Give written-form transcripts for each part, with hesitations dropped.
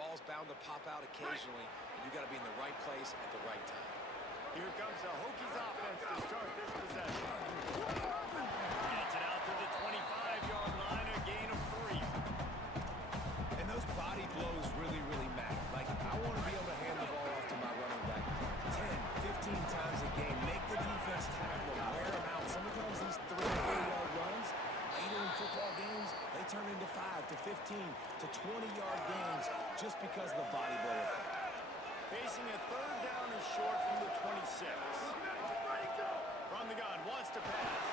ball's bound to pop out occasionally, and you got to be in the right place at the right time. Here comes the Hokies offense to start this possession. Gets it out to the 25-yard line, a gain of 3. And those body blows really, really matter. Like, I want to be able to hand the ball off to my running back 10, 15 times a game. Make the defense tackle them, wear them out. Sometimes these 3- or 4-yard runs, later in football games, they turn into 5 to 15 to 20-yard gains just because of the body blow effect. Facing a third down and short from the 26. From the gun, wants to pass.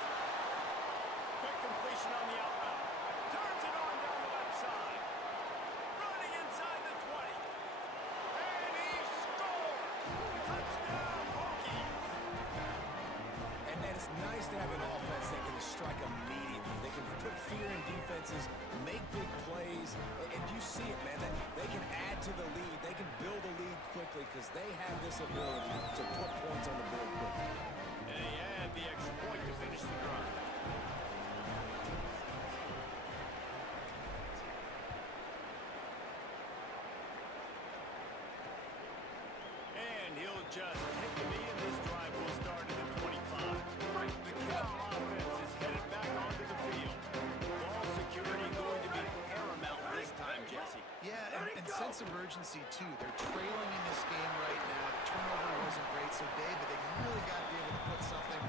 Quick completion on the outbound. Turns it on down the left side. Running inside the 20. And he scores! Touchdown, Hokies! And it's nice to have an offense that can strike immediately. They can put fear in defenses, make big plays, and you see it, man. They can add to the lead. They can build a lead quickly because they have this ability to put points on the board quickly. And they add the extra point to finish the drive. And he'll just take the knee, and this drive will start at the 25. The Cal offense is headed back onto the field. Ball security going to be paramount this time, Jesse. Yeah, and sense of urgency, too. They're trailing in this game right now. The turnover wasn't great so big, but they really got to be able to put something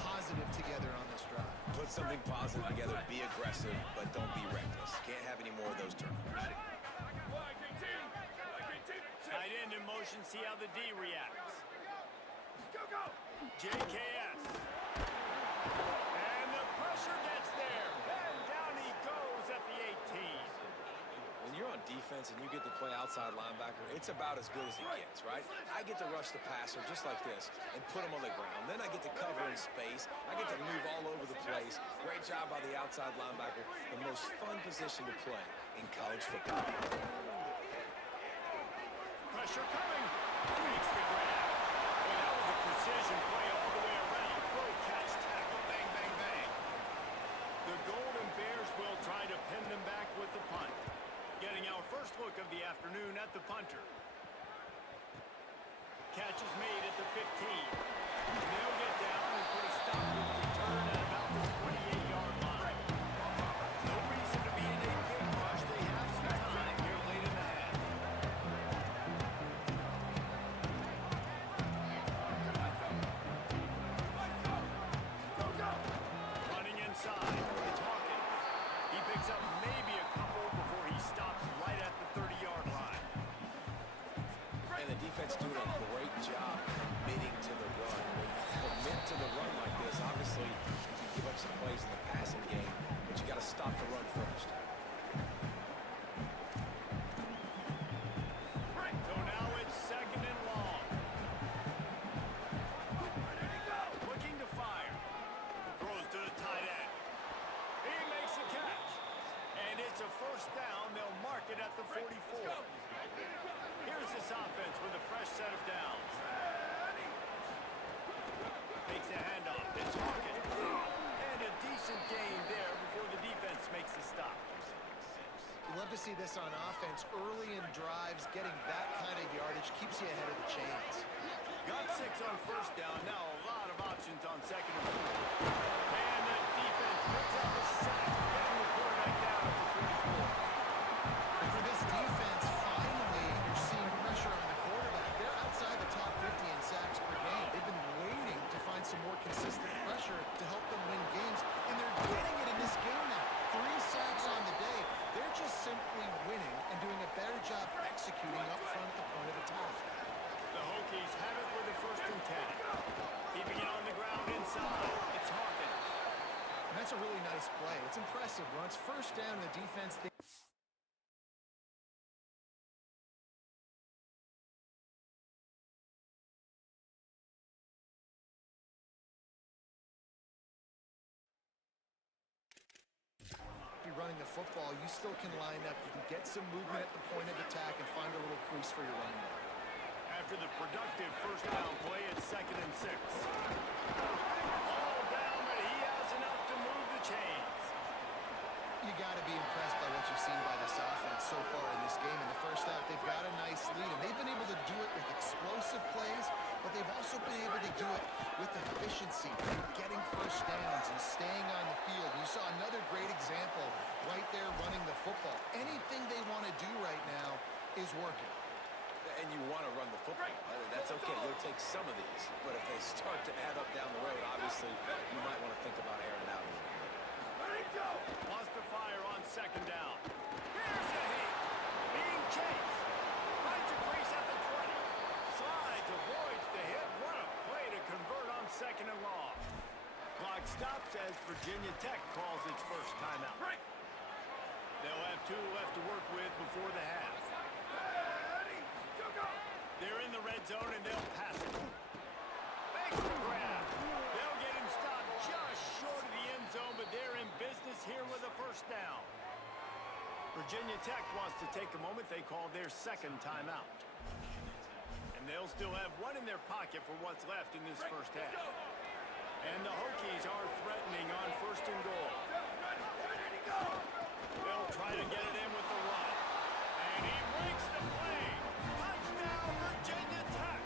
positive together on this drive. Put something positive together, be aggressive, but don't be reckless. Can't have any more of those turnovers. Tight end in motion, see how the D reacts. Go! JKS. And the pressure gets there. And down he goes at the 18. When you're on defense and you get to play outside linebacker, it's about as good as it gets, right? I get to rush the passer just like this and put him on the ground. Then I get to cover in space. I get to move all over the place. Great job by the outside linebacker. The most fun position to play in college football. Pressure coming. Makes the grab. Well, that was a precision play all the way around. Throw, catch, tackle, bang, bang, bang. The Golden Bears will try to pin them back with the punt. Getting our first look of the afternoon at the punter. Catch is made at the 15. They'll get down and put a stop to the return at about the 28-yard line. No reason to be in a big rush. They have some time here late in the half. Running inside. It's Hawkins. He picks up maybe a couple before he stops right at the 30-yard line. And the defense doing a great job committing to the run. When you commit to the run like this, obviously you can give up some plays in the passing game, but you got to stop the run first. So now it's second and long. Looking to fire. Throws to the tight end. He makes the catch. And it's a first down. They'll mark it at the 44. Here's this offense with a fresh set of downs. Takes the handoff. It's Hawkins. And a decent gain there before the defense makes the stop. You love to see this on offense. Early in drives, getting that kind of yardage keeps you ahead of the chains. Got 6 on first down. Now a lot of options on second and 4. And the defense picks up a sack, getting the quarterback down at the 44. And for this defense, finally, you're seeing pressure on the quarterback. They're outside the top 50 in sacks per game. They've been waiting to find some more consistent pressure to help them win games, and they're getting it in this game now. 3 sacks on the day. They're just simply winning and doing a better job executing up front at the point of attack. The Hokies have it with a first and 10. Keeping it on the ground inside. It's Hawkins. And that's a really nice play. It's impressive. Once first down, the defense... You're running the football, you still can line up. You can get some movement at the point of attack and find a little crease for your running back. After the productive first down play, it's second and 6. All down, but he has enough to move the chains. You got to be impressed by what you've seen by this offense so far in this game. In the first half, they've take some of these, but if they start to add up down the road, obviously you might want to think about airing out a little bit. Wants to fire on second down. Here's a hit. Being chased. Finds a crease at the 20. Slides, avoids the hit. What a play to convert on second and long. Clock stops as Virginia Tech calls its first timeout. They'll have 2 left to work with before the half. They're in the red zone and they'll pass it. Makes the grab. They'll get him stopped just short of the end zone, but they're in business here with a first down. Virginia Tech wants to take a moment. They call their second timeout. And they'll still have 1 in their pocket for what's left in this first half. And the Hokies are threatening on first and goal. They'll try to get it in with the run. And he breaks the play. Touchdown, Virginia Tech.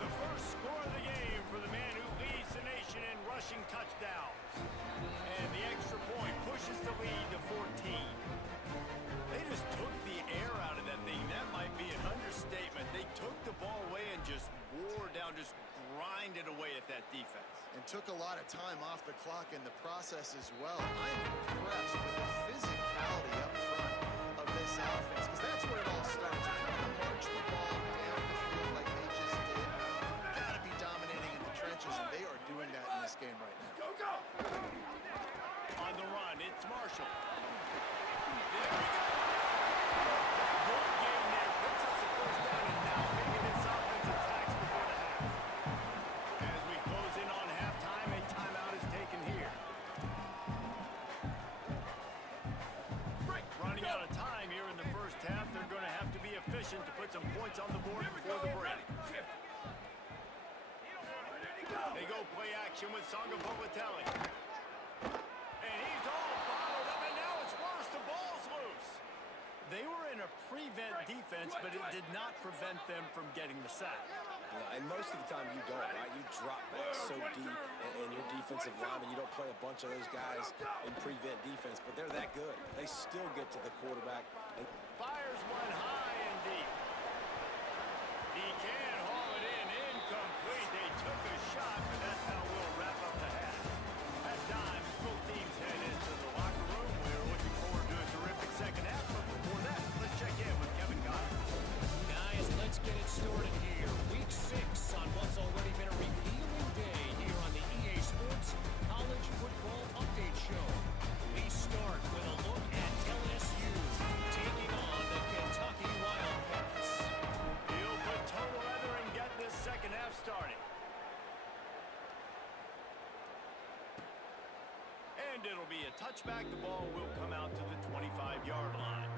The first score of the game for the man who leads the nation in rushing touchdowns. And the extra point pushes the lead to 14. They just took the air out of that thing. That might be an understatement. They took the ball away and just wore down, just grinded away at that defense. And took a lot of time off the clock in the process as well. I'm impressed with the physicality up front of this offense, because that's where it all starts. If you can march the ball down the field like they just did, got to be dominating in the trenches, and they are doing that in this game right now. On the run, it's Marshall. There we go. Good game there. Puts us a first down, and now maybe this offense attacks before the half. As we close in on halftime, a timeout is taken here. Running out of time here in the first half. They're going to have to be efficient to put some points on the board before the break. They go play action with Songa Bogatelli. And he's all bottled up, and now it's worse. The ball's loose. They were in a prevent defense, but it did not prevent them from getting the sack. Yeah, and most of the time you don't, right? You drop back so deep in your defensive lineman. You don't play a bunch of those guys in prevent defense, but they're that good. They still get to the quarterback. Fires one high and deep. He can haul it in, incomplete. They took a shot, but that's how we'll wrap up the half. At times, both teams head into the locker room. We're looking forward to a terrific second half, but before that, let's check in with Kevin Cotter. Guys, let's get it started here. Week 6 on what's already been a revealing day here on the EA Sports College Football Update Show. We start with a look at LSU taking on the Kentucky Wildcats. He'll put total leather and get this second half started. And it'll be a touchback. The ball will come out to the 25-yard line.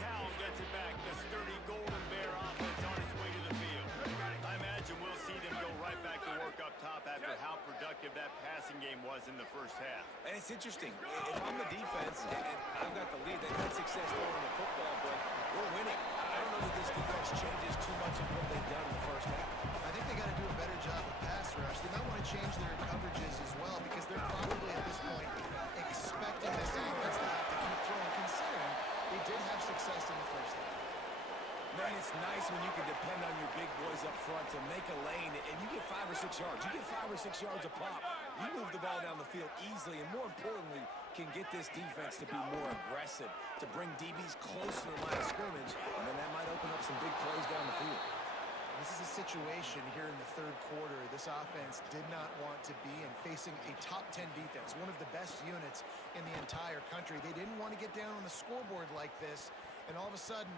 Cal gets it back. The sturdy Golden Bear offense on its way to the field. I imagine we'll see them go right back to work up top after how productive that passing game was in the first half. And it's interesting. If I'm the defense and I've got the lead, they've had success throwing the football, but we're winning. I don't know that this defense changes too much of what they've done in the first half. I think they got to do a better job of pass rush. They might want to change their coverages as well, because they're probably at this point expecting this offense to have to keep throwing, considering they did have success in the first half. Man, it's nice when you can depend on your big boys up front to make a lane, and you get 5 or 6 yards. You get 5 or 6 yards a pop. You move the ball down the field easily, and more importantly, can get this defense to be more aggressive, to bring DBs closer to the line of scrimmage, and then that might open up some big plays down the field. This is a situation here in the third quarter this offense did not want to be in, facing a top 10 defense, one of the best units in the entire country. They didn't want to get down on the scoreboard like this, and all of a sudden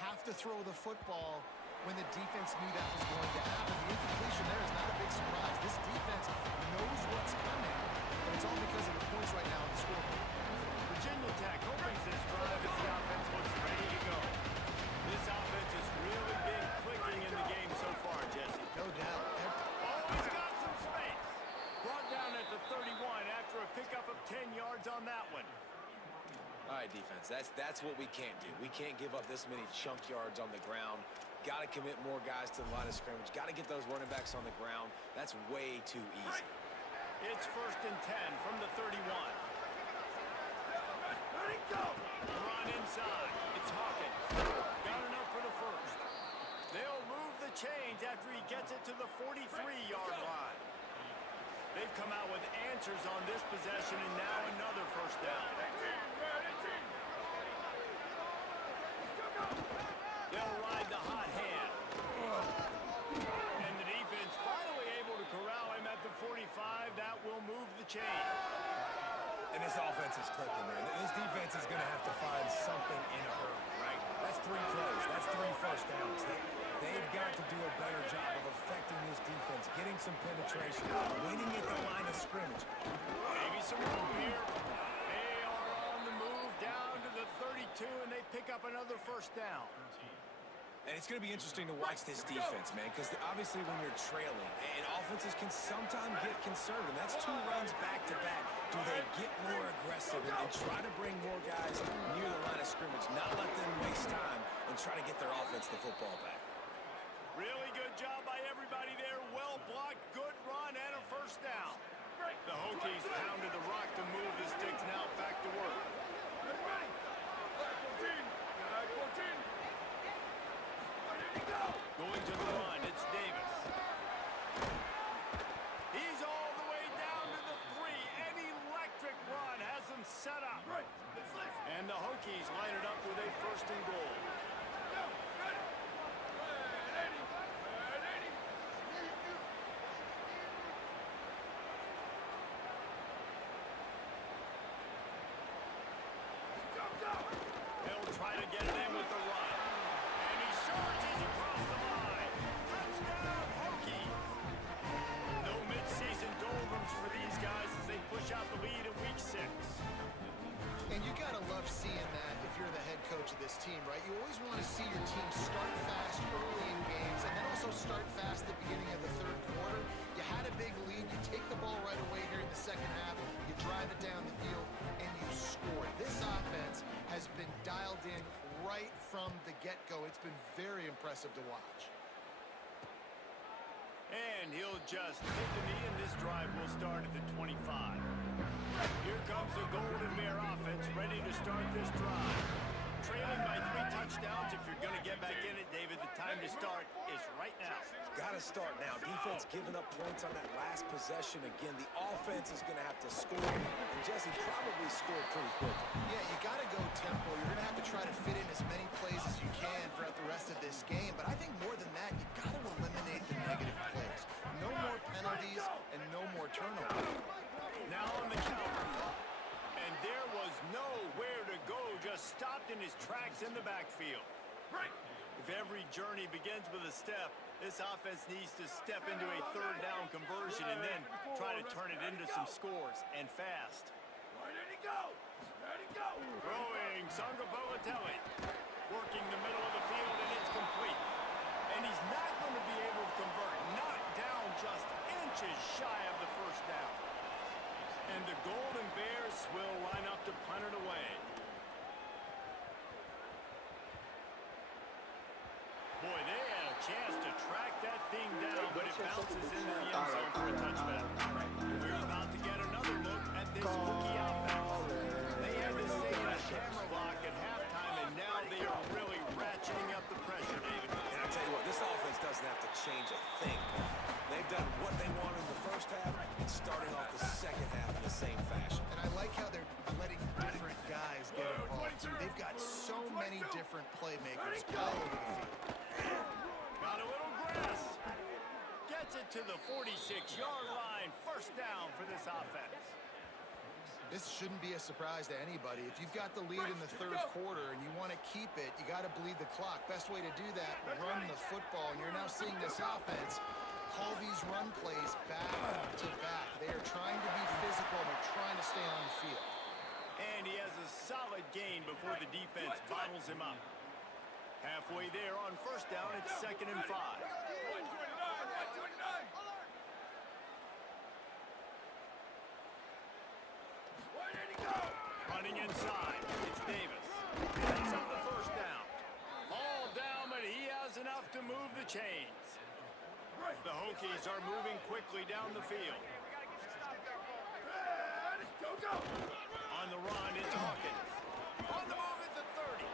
have to throw the football when the defense knew that was going to happen. The incompletion there is not a big surprise. This defense knows what's coming, but it's all because of the points right now on the scoreboard. Virginia Tech opens this drive as the offense looks ready to go. This offense has really been clicking in the game so far, Jesse. No doubt. Oh, he's got some space. Brought down at the 31 after a pickup of 10 yards on that one. All right, defense, that's what we can't do. We can't give up this many chunk yards on the ground. Got to commit more guys to the line of scrimmage. Got to get those running backs on the ground. That's way too easy. It's 1st and 10 from the 31. Run inside. It's Hawkins. Got enough for the first. They'll move the chains after he gets it to the 43-yard line. They've come out with answers on this possession, and now another first down. They'll ride the hot hand. And the defense finally able to corral him at the 45. That will move the chain. And this offense is clicking, man. This defense is going to have to find something in a hurry, right? That's 3 plays. That's 3 first downs. They've got to do a better job of affecting this defense, getting some penetration, winning at the line of scrimmage. Maybe some room here. They are on the move down to the 32, and they pick up another first down. And it's going to be interesting to watch this defense, man, because obviously when you're trailing, and offenses can sometimes get conservative. That's 2 runs back-to-back. Do they get more aggressive and try to bring more guys near the line of scrimmage, not let them waste time, and try to get their offense the football back? Really good job by everybody there. Well blocked, good run, and a first down. The Hokies pounded the rock to move the sticks. Now back to work. Going to the run, it's Davis. He's all the way down to the 3. An electric run has him set up. And the Hokies line it up with a first and goal. They'll try to get it in with the run. And he charges across the line. Touchdown, Hokies. No midseason doldrums for these guys as they push out the lead in week 6. And you gotta love seeing that if you're the head coach of this team, right? You always want to see your team start fast early in games and then also start fast at the beginning of the 3rd quarter. You had a big lead, you take the ball right away here in the 2nd half, you drive it down the field, and you score. This offense has been dialed in right from the get-go. It's been very impressive to watch. And he'll just take the knee, and this drive will start at the 25. Here comes the Golden Bear offense, ready to start this drive. Trailing by 3 touchdowns. If you're going to get back in it, David, the time to start is right now. Got to start now. Defense giving up points on that last possession. Again, the offense is going to have to score. And Jesse probably scored pretty quick. Yeah, you got to go tempo. You're going to have to try to fit in as many plays as you can throughout the rest of this game. But I think more than that, you got to eliminate the negative plays. No more penalties and no more turnovers. Now on the counter. And there was nowhere to go, just stopped in his tracks in the backfield. If every journey begins with a step, this offense needs to step into a 3rd down conversion and then try to turn it into some scores, and fast. Throwing, Sangabowatelli. Working the middle of the field, and it's complete. And he's not going to be able to convert. Knocked down just inches shy of the first down. And the Golden Bears will line up to punt it away. Boy, they had a chance to track that thing down, but it bounces into the end zone for a touchback. We're about to get another look at this Hokie offense. They had this thing in a camera lock at halftime, and now they are really ratcheting up the pressure, David. And I tell you what, this offense doesn't have to change a thing. They've done what they wanted in the first half and starting off the second half in the same fashion. And I like how they're letting different guys get involved, too. They've got so many different playmakers all over the field. Got a little grass. Gets it to the 46-yard line. First down for this offense. This shouldn't be a surprise to anybody. If you've got the lead in the 3rd quarter and you want to keep it, you got to bleed the clock. Best way to do that, run the football. And you're now seeing this offense call these run plays back to back. They are trying to be physical. They're trying to stay on the field. And he has a solid gain before the defense bottles him up. Halfway there on first down, it's 2nd and 5. Running inside, it's Davis. Picks up the first down. All down, but he has enough to move the chains. The Hokies are moving quickly down the field. On the run, it's Hawkins. On the move at the 30.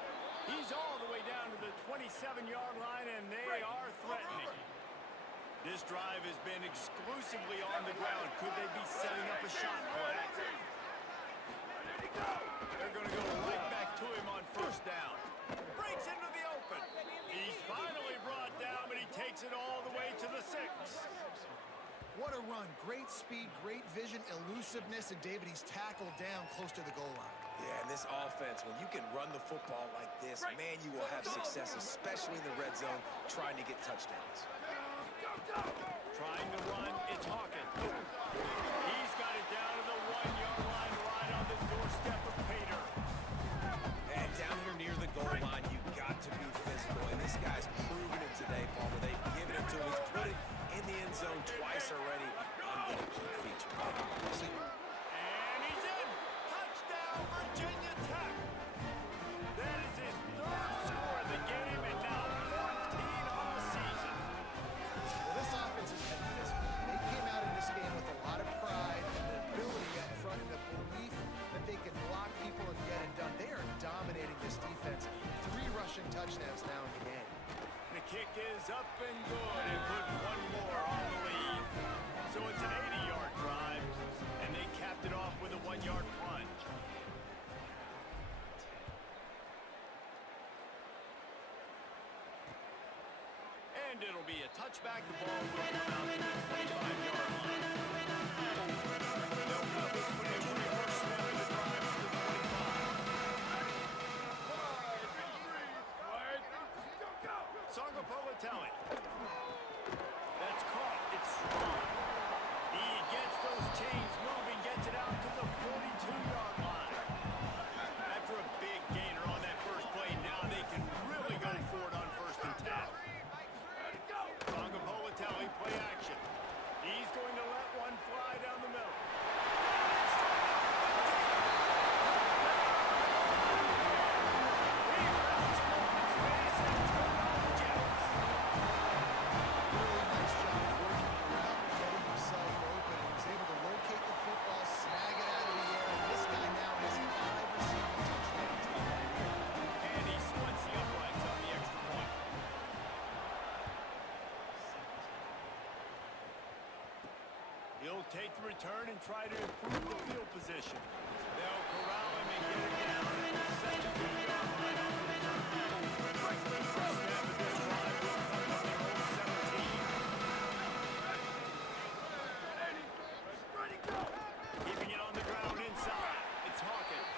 He's all the way down to the 27. 27-yard line, and they are threatening. This drive has been exclusively on the ground. Could they be setting up a shot play? They're going to go right back to him on first down. Breaks into the open. He's finally brought down, but he takes it all the way to the 6. What a run. Great speed, great vision, elusiveness, and David, he's tackled down close to the goal line. Yeah, and this offense, when you can run the football like this, man, you will have success, especially in the red zone, trying to get touchdowns. Trying to run, it's Hawkins. He's got it down to the 1-yard line, right on the doorstep of Pater. And down here near the goal line, you got to be physical. And this guy's proven it today, Palmer. They've given it to him. He's put it in the end zone twice already. I'm going to keep featuring him. And he's in. Touchdown, Virginia Tech. That is his 3rd score of the game, and now 14 on the season. Well, this offense has been physical. They came out in this game with a lot of pride and the ability up front and the belief that they can block people and get it done. They are dominating this defense. 3 rushing touchdowns now in the game. The kick is up and good, and put one more on the lead. So it's an 80-yard drive, and they capped it off with a 1-yard plunge. And it'll be a touchback. The ball will come out to the 25-yard line. They'll go this one in reverse snap of the drive to the 25. Sangapolatelli. That's caught. It's strong. He gets those chains moving, gets it out to the 42-yard line. After a big gainer on that first play, now they can really go for it on 1st and 10. Sangapolatelli, play action. He's going to let one fly down the middle. Really nice job working the route, getting himself open, and was able to locate the football, snag it out of the air, and this guy now has 5 receiving touchdowns. And he splits the uprights on the extra point. He'll take the return and try to improve the field position. They'll corral him and get him down at the 17-yard line on the return. First snap of this drive will come up their own 17. Keeping it on the ground inside. It's Hawkins.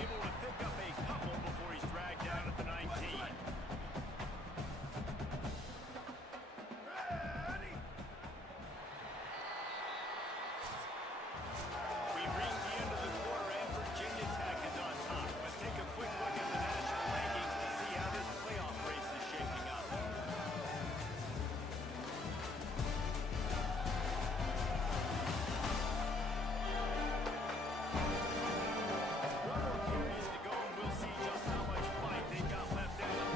Able to pick up a couple before he's dragged down at the 19. We've reached the end of the quarter, and Virginia Tech is on top. Let's take a quick look at the national rankings to see how this playoff race is shaping up. One more period to go, and we'll see just how much fight they've got left in them.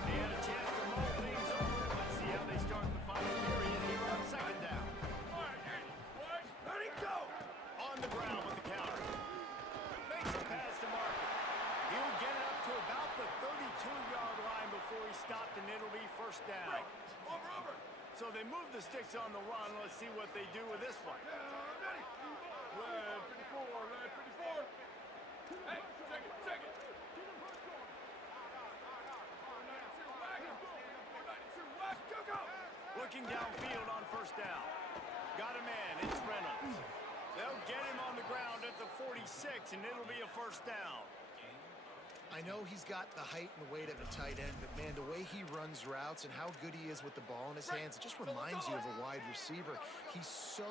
They had a chance to mull things over. Let's see how they start the final period here on 2nd down. Ready, go! On the ground with the counter. Makes a pass to Marker. He'll get it up to about the 32-yard line before he stopped, and it'll be 1st down. So they move the sticks on the run. Let's see what they do with this one. Red 54, red 54. Hey, check it, check it. 492, whack, go, go. Looking downfield on 1st down. Got a man, it's Reynolds. They'll get him on the ground at the 46, and it'll be a 1st down. I know he's got the height and weight of a tight end, but man, the way he runs routes and how good he is with the ball in his hands, it just reminds you of a wide receiver. He's so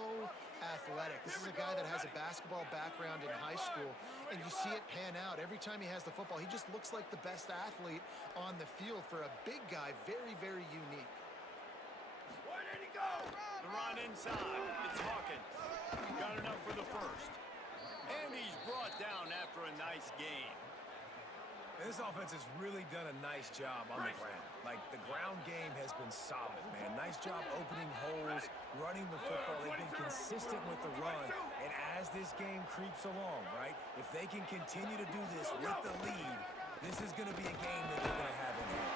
athletic. This is a guy that has a basketball background in high school, and you see it pan out. Every time he has the football, he just looks like the best athlete on the field. For a big guy, very, very unique. Where did he go? The run inside. It's Hawkins. Got enough for the 1st. And he's brought down after a nice gain. This offense has really done a nice job on the ground. Like, the ground game has been solid, man. Nice job opening holes, running the football. They've been consistent with the run. And as this game creeps along, right, if they can continue to do this with the lead, this is going to be a game that they're going to have in hand.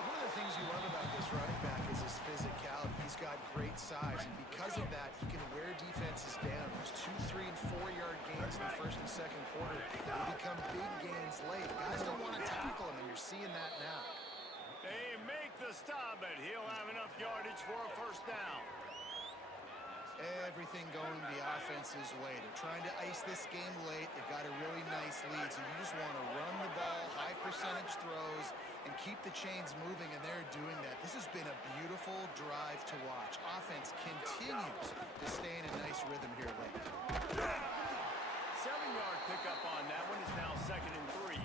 One of the things you love about this running back is his physicality. He's got great size, and because of that, he can wear defenses down. Those 2-, 3-, and 4-yard gains in the first and second quarter will become big gains late. Guys don't want to tackle him, and you're seeing that now. They make the stop, but he'll have enough yardage for a first down. Everything going the offense's way. They're trying to ice this game late. They've got a really nice lead, so you just want to run the ball, high percentage throws, and keep the chains moving, and they're doing that. This has been a beautiful drive to watch. Offense continues to stay in a nice rhythm here late. 7-yard pickup on that one is now 2nd and 3.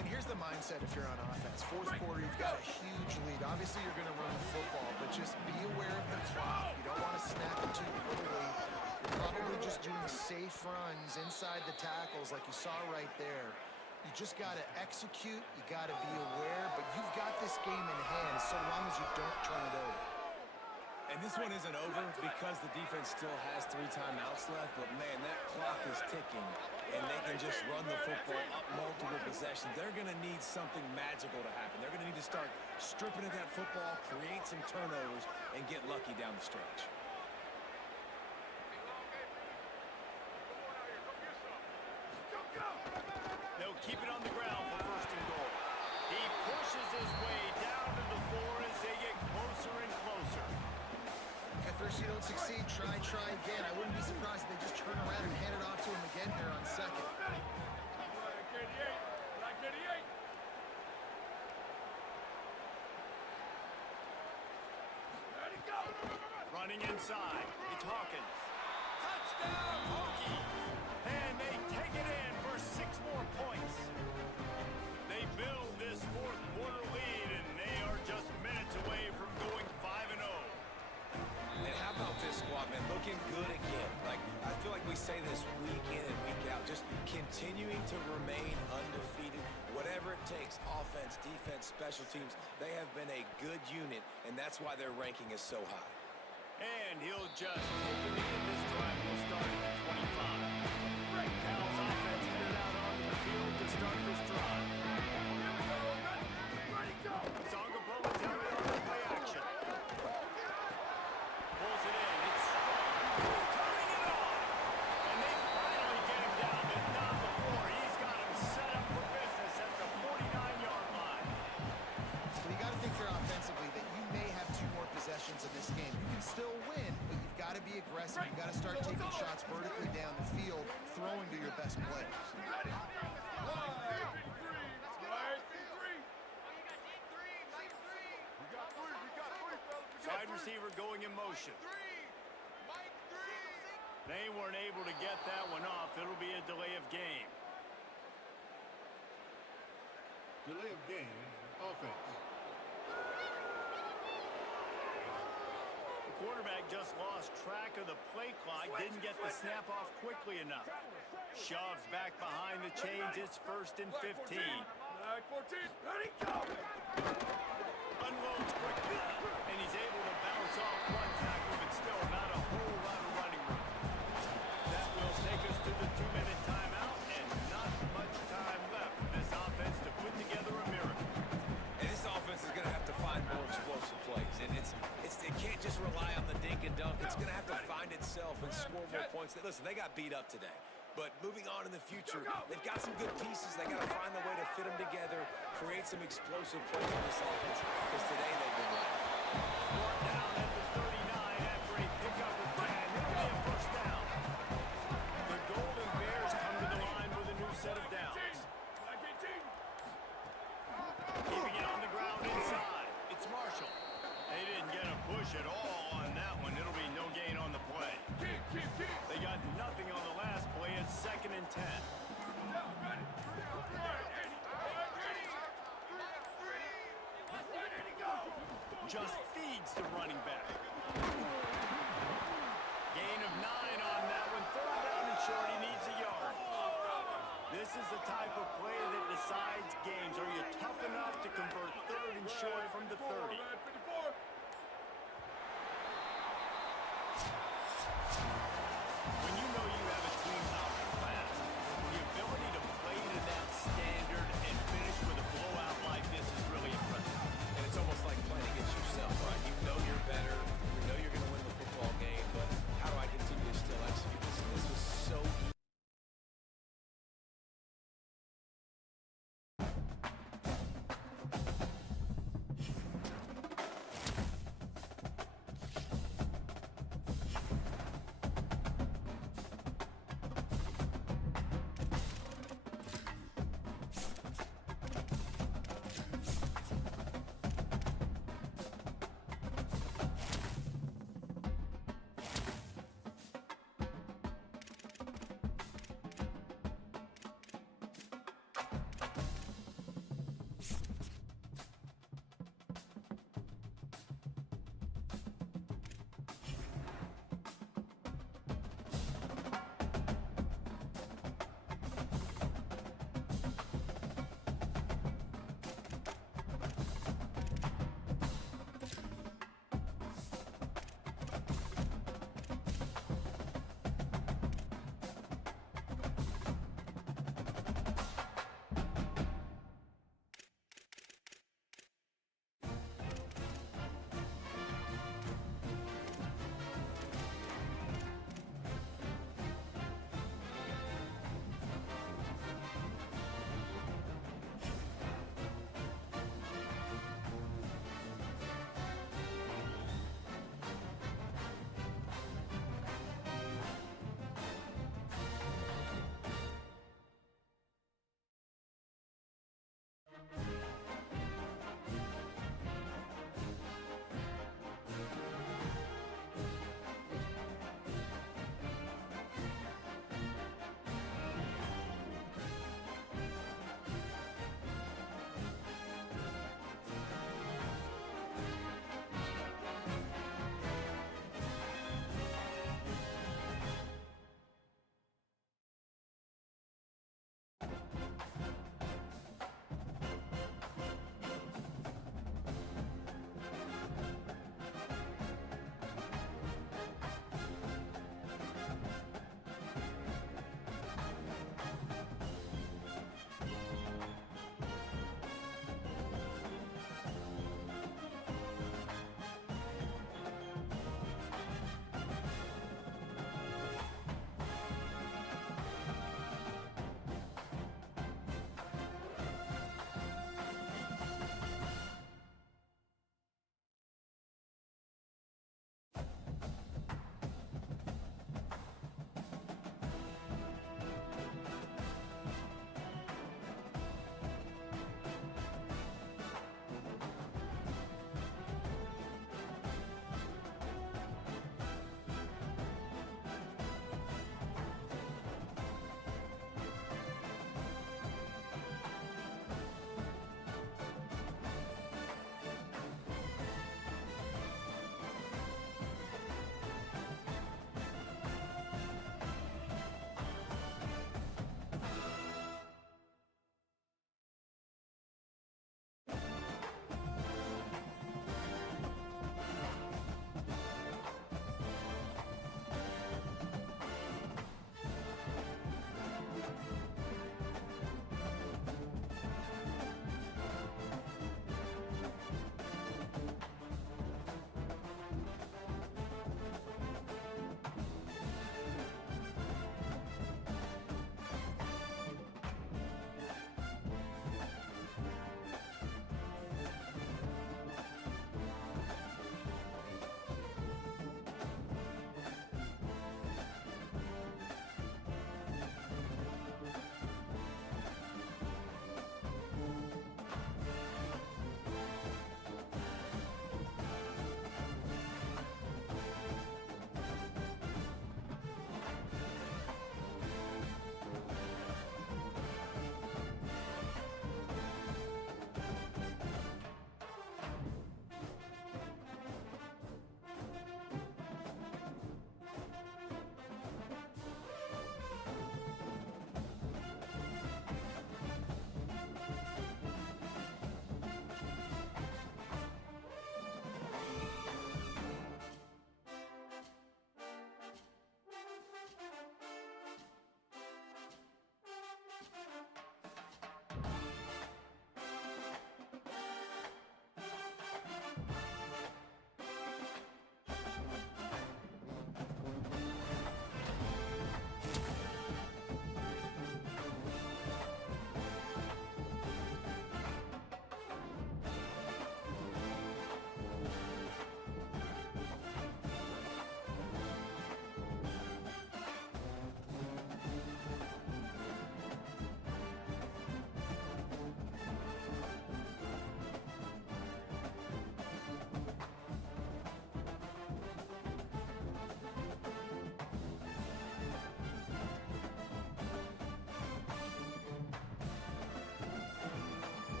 And here's the mindset if you're on offense. Fourth quarter, you've got a huge lead. Obviously, you're going to run the football, but just be aware of the clock. You don't want to snap it too quickly. You're probably just doing safe runs inside the tackles like you saw right there. You just got to execute. You got to be aware, but you've got this game in hand so long as you don't turn it over. And this one isn't over because the defense still has 3 timeouts left, but man, that clock is ticking, and they can just run the football up multiple possessions. They're going to need something magical to happen. They're going to need to start stripping at that football, create some turnovers, and get lucky down the stretch. They'll keep it on the ground for 1st and goal. He pushes his way down to the floor as they get closer and closer. If at first you don't succeed, try again. I wouldn't be surprised if they just turn around and hand it off to him again here on 2nd. Black 88. Ready, go. Running inside, it's Hawkins. Touchdown, Hokies! And they take it in for 6 more points. They build this 4th quarter lead, and they are just minutes away from going 5-0. And how about this squad, man? Looking good again. Like, I feel like we say this week in and week out, just continuing to remain undefeated. Whatever it takes, offense, defense, special teams, they have been a good unit, and that's why their ranking is so high. And he'll just take the lead. This drive will start at the 25. Cal's offense headed out onto the field to start this drive. Ready, go. Songapolo telling on the play action. Pulls it in. It's turning it on. And they finally get him down, but not before. He's got him set up for business at the 49-yard line. Well, you got to think here offensively that you may have 2 more possessions in this game. You can still win, but you've got to be aggressive. You've got to start taking shots vertically down the field, throwing to your best players. Ready. Wide receiver going in motion. They weren't able to get that one off. It'll be a delay of game. Delay of game, offense. The quarterback just lost track of the play clock, didn't get the snap off quickly enough. Shoves back behind the chains. It's 1st and 15. Black 14. Ready, go. Unloads quickly, and he's able to bounce off one tackle, but still not a whole lot of running room. That will take us to the 2-minute timeout, and not much time left for this offense to put together a miracle. And this offense is going to have to find more explosive plays. And it can't just rely on the dink and dunk. It's going to have to find itself and score more points. Listen, they got beat up today. But moving on in the future, they've got some good pieces. They got to find a way to fit them together, create some explosive plays in this offense, because today they've been lacking. Brought down at the 39 after a pickup of 10. It'll be a first down. The Golden Bears come to the line with a new set of downs. Black 18. Keeping it on the ground inside. It's Marshall. They didn't get a push at all on that one. It'll be no gain on the play. Keep. They got nothing on the last play. It's 2nd and 10. Down, ready. Black 80, go. Just feeds the running back. Gain of 9 on that one. 3rd down and short. He needs a yard. This is the type of play that decides games. Are you tough enough to convert third and short from the 30? When you know you have a team out class, the ability to play to that standard and finish with a blowout like this is really impressive. And it's almost like playing against yourself, right? You know you're better. You know you're going to win the football game, but how do I continue to still execute this? And this was so easy.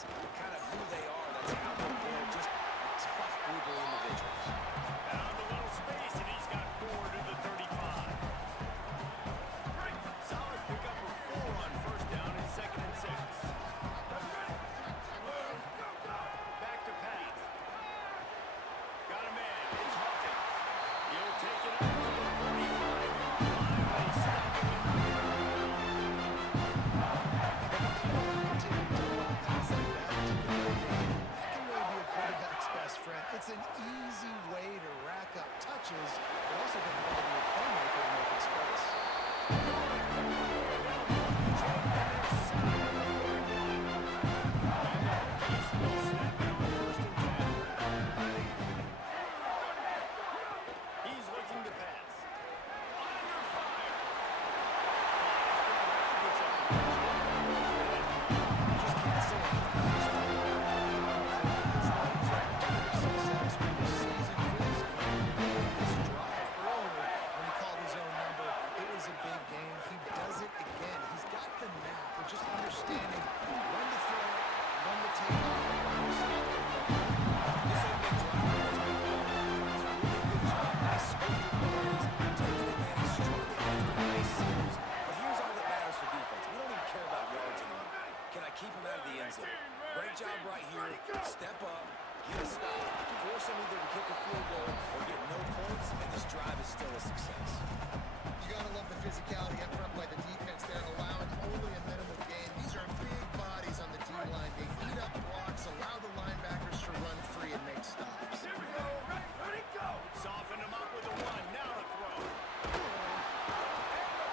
That's kind of who they are. That's how they're built. Just a tough group of individuals. Found a little space, and he's got 4 to the 35. Solid pickup of 4 on first down and 2nd and 6. Back to pass. Got a man. It's Hawkins. He'll take it up to the 45-yard line. They stop him in the It's an easy way to rack up touches, but also going to be a playmaker in open space. He's looking to pass. Under fire. Just can't say Great job right here. Step up, get a stop, force them either to kick a field goal or get no points, and this drive is still a success. You gotta love the physicality up front by the defense there, allowing only a minimal gain. These are big bodies on the D-line. They eat up blocks, allow the linebackers to run free and make stops. Here we go. Ready, go. Soften him up with a run. Now to throw.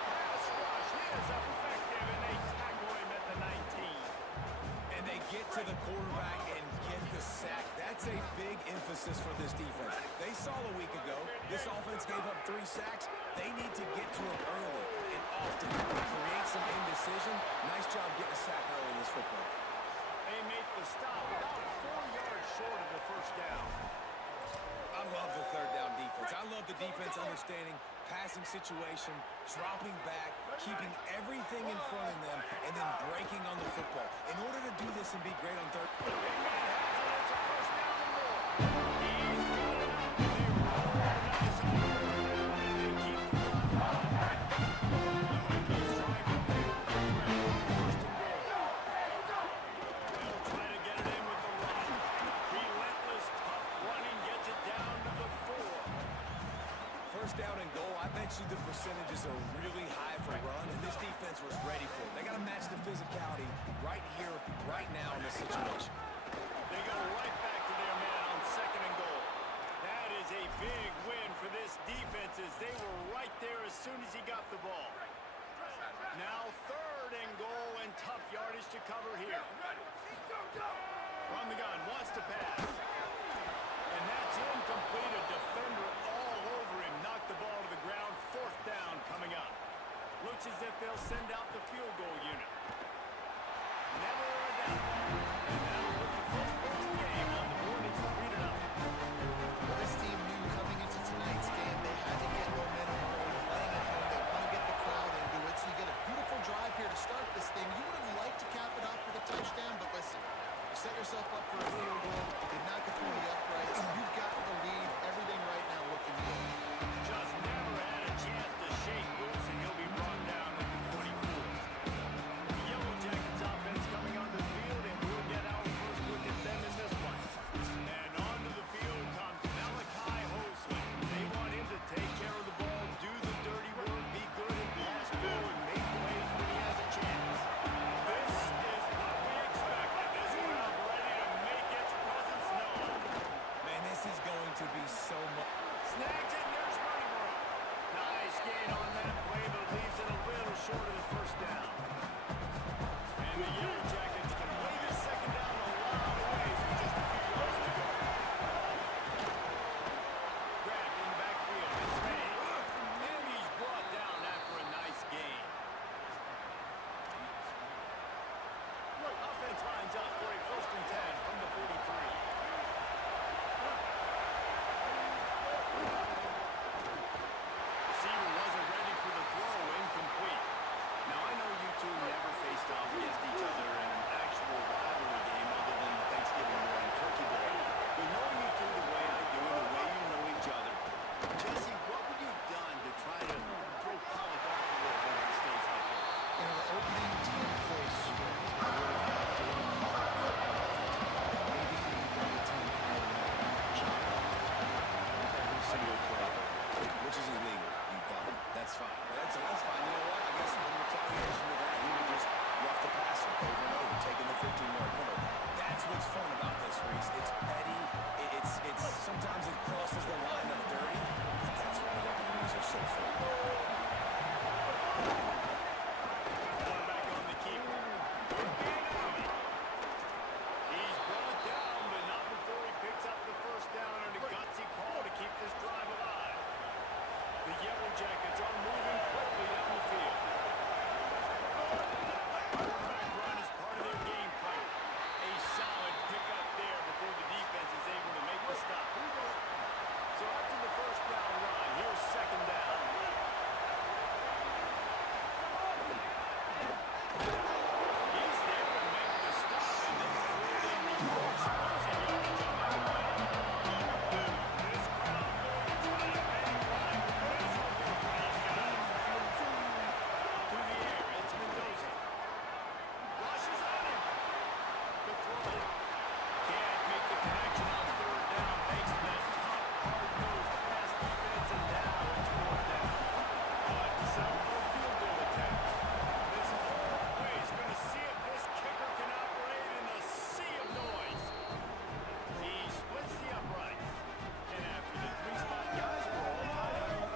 Pass rush is effective, and they tackle him at the 19. And they get to the quarterback and get the sack. That's a big emphasis for this defense. They saw a week ago, this offense gave up 3 sacks. They need to get to him early and often to create some indecision. Nice job getting a sack early in this football. They make the stop about 4 yards short of the first down. I love the third down defense. I love the defense understanding passing situation, dropping back, keeping everything in front of them, and then breaking on the football. In order to do this and be great on third. Big man has it. It's a first down and more. He's got it up, and they roll nice on third down, and they keep the clock running. The Hokies trying to play off the threat on first and goal. They'll try to get it in with the run. Relentless, tough running gets it down to the 4. First down and goal, I bet you the percentages are really high for run, and this defense was ready for it. They got to match the physicality right here, right now in this situation. They go right back to their man on 2nd and goal. That is a big win for this defense as they were right there as soon as he got the ball. Now 3rd and goal and tough yardage to cover here. From the gun, wants to pass. And that's incomplete. A defender all over him. Knocked the ball to the ground. 4th down coming up. Looks as if they'll send out the field goal unit. Never a doubt. And that'll put the first points of the game on the board. It's 3-0. This team knew coming into tonight's game they had to get momentum going, playing at home. They want to get the crowd into it, so you get a beautiful drive here to start this thing. You would have liked to cap it off with a touchdown, but listen, you set yourself up for a field goal. You did not get through the uprights. You've got the lead. Everything right now looking good. Just never had a chance to shake loose, and he'll be brought down at the 24. The Yellow Jackets offense coming onto the field, and we'll get our first look at them in this one. And onto the field comes Malachi Hosley. They want him to take care of the ball, do the dirty work, be good and pass Bill, and make plays when he has a chance. This is what we expected. This crowd ready to make its presence known. Man, this is going to be Maurice. It's petty. It's sometimes it crosses the line of dirty. But that's why rivalries are so fun. Quarterback on the keeper. He's brought down, but not before he picks up the first down and a gutsy call to keep this drive alive. The Yellow Jackets are moving quickly down the field. Quarterback run is part of their game plan. A solid pickup there before the defense is able to make the stop. So after the first down run, here's second down. He's there to make the stop, and they scored in the first passing yardage on that play. This crowd going to try to make life miserable for these guys. Through the air, it's Mendoza. Rushes on him. The throw. Can't make the connection on third down thanks to that top, hard-nosed pass defense, and now it's fourth down. They'll have to settle for a field goal attempt. This whole play is going to see if this kicker can operate in a sea of noise. He splits the upright. And after the three-spot guys were all tied up.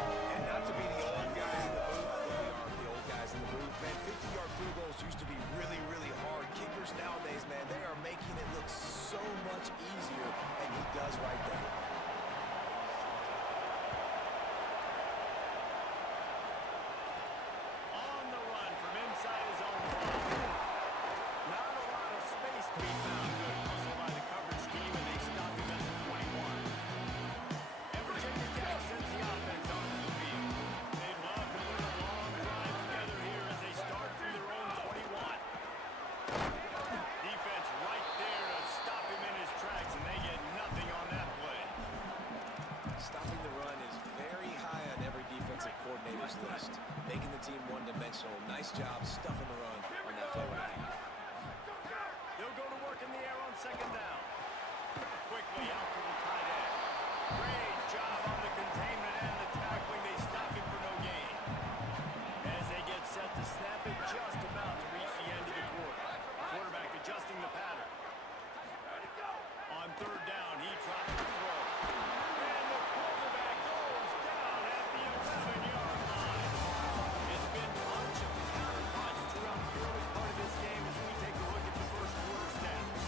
And not to be the old guys in the booth, but we are the old guys in the booth. Man, 50-yard field goals used to be really, really hard. Kickers nowadays, man, they are making it look so much easier, and he does right there. On the run from inside his own 5. Not a lot of space to be found. Good hustle by the coverage team, and they stop him at the 21. And Virginia Tech sends the offense onto the field. They'd love to put a long drive together here as they start from their own 21. Defense right there to stop him in his tracks, and they get nothing on that play. Stopping the run is very high on every defensive coordinator's list. Making the team one-dimensional. Nice job stuffing the run on that play right there. They'll go to work in the air on second down. Quickly out to the tight end. Great job on the containment and the tackling. They stop him for no gain. As they get set to snap it, just about to reach the end of the quarter. Quarterback adjusting the pattern. On third down, he drops the throw. And the quarterback goes down at the 11-yard line. It's been punch and counter punch throughout the early part of this game as we take a look at the first quarter stats.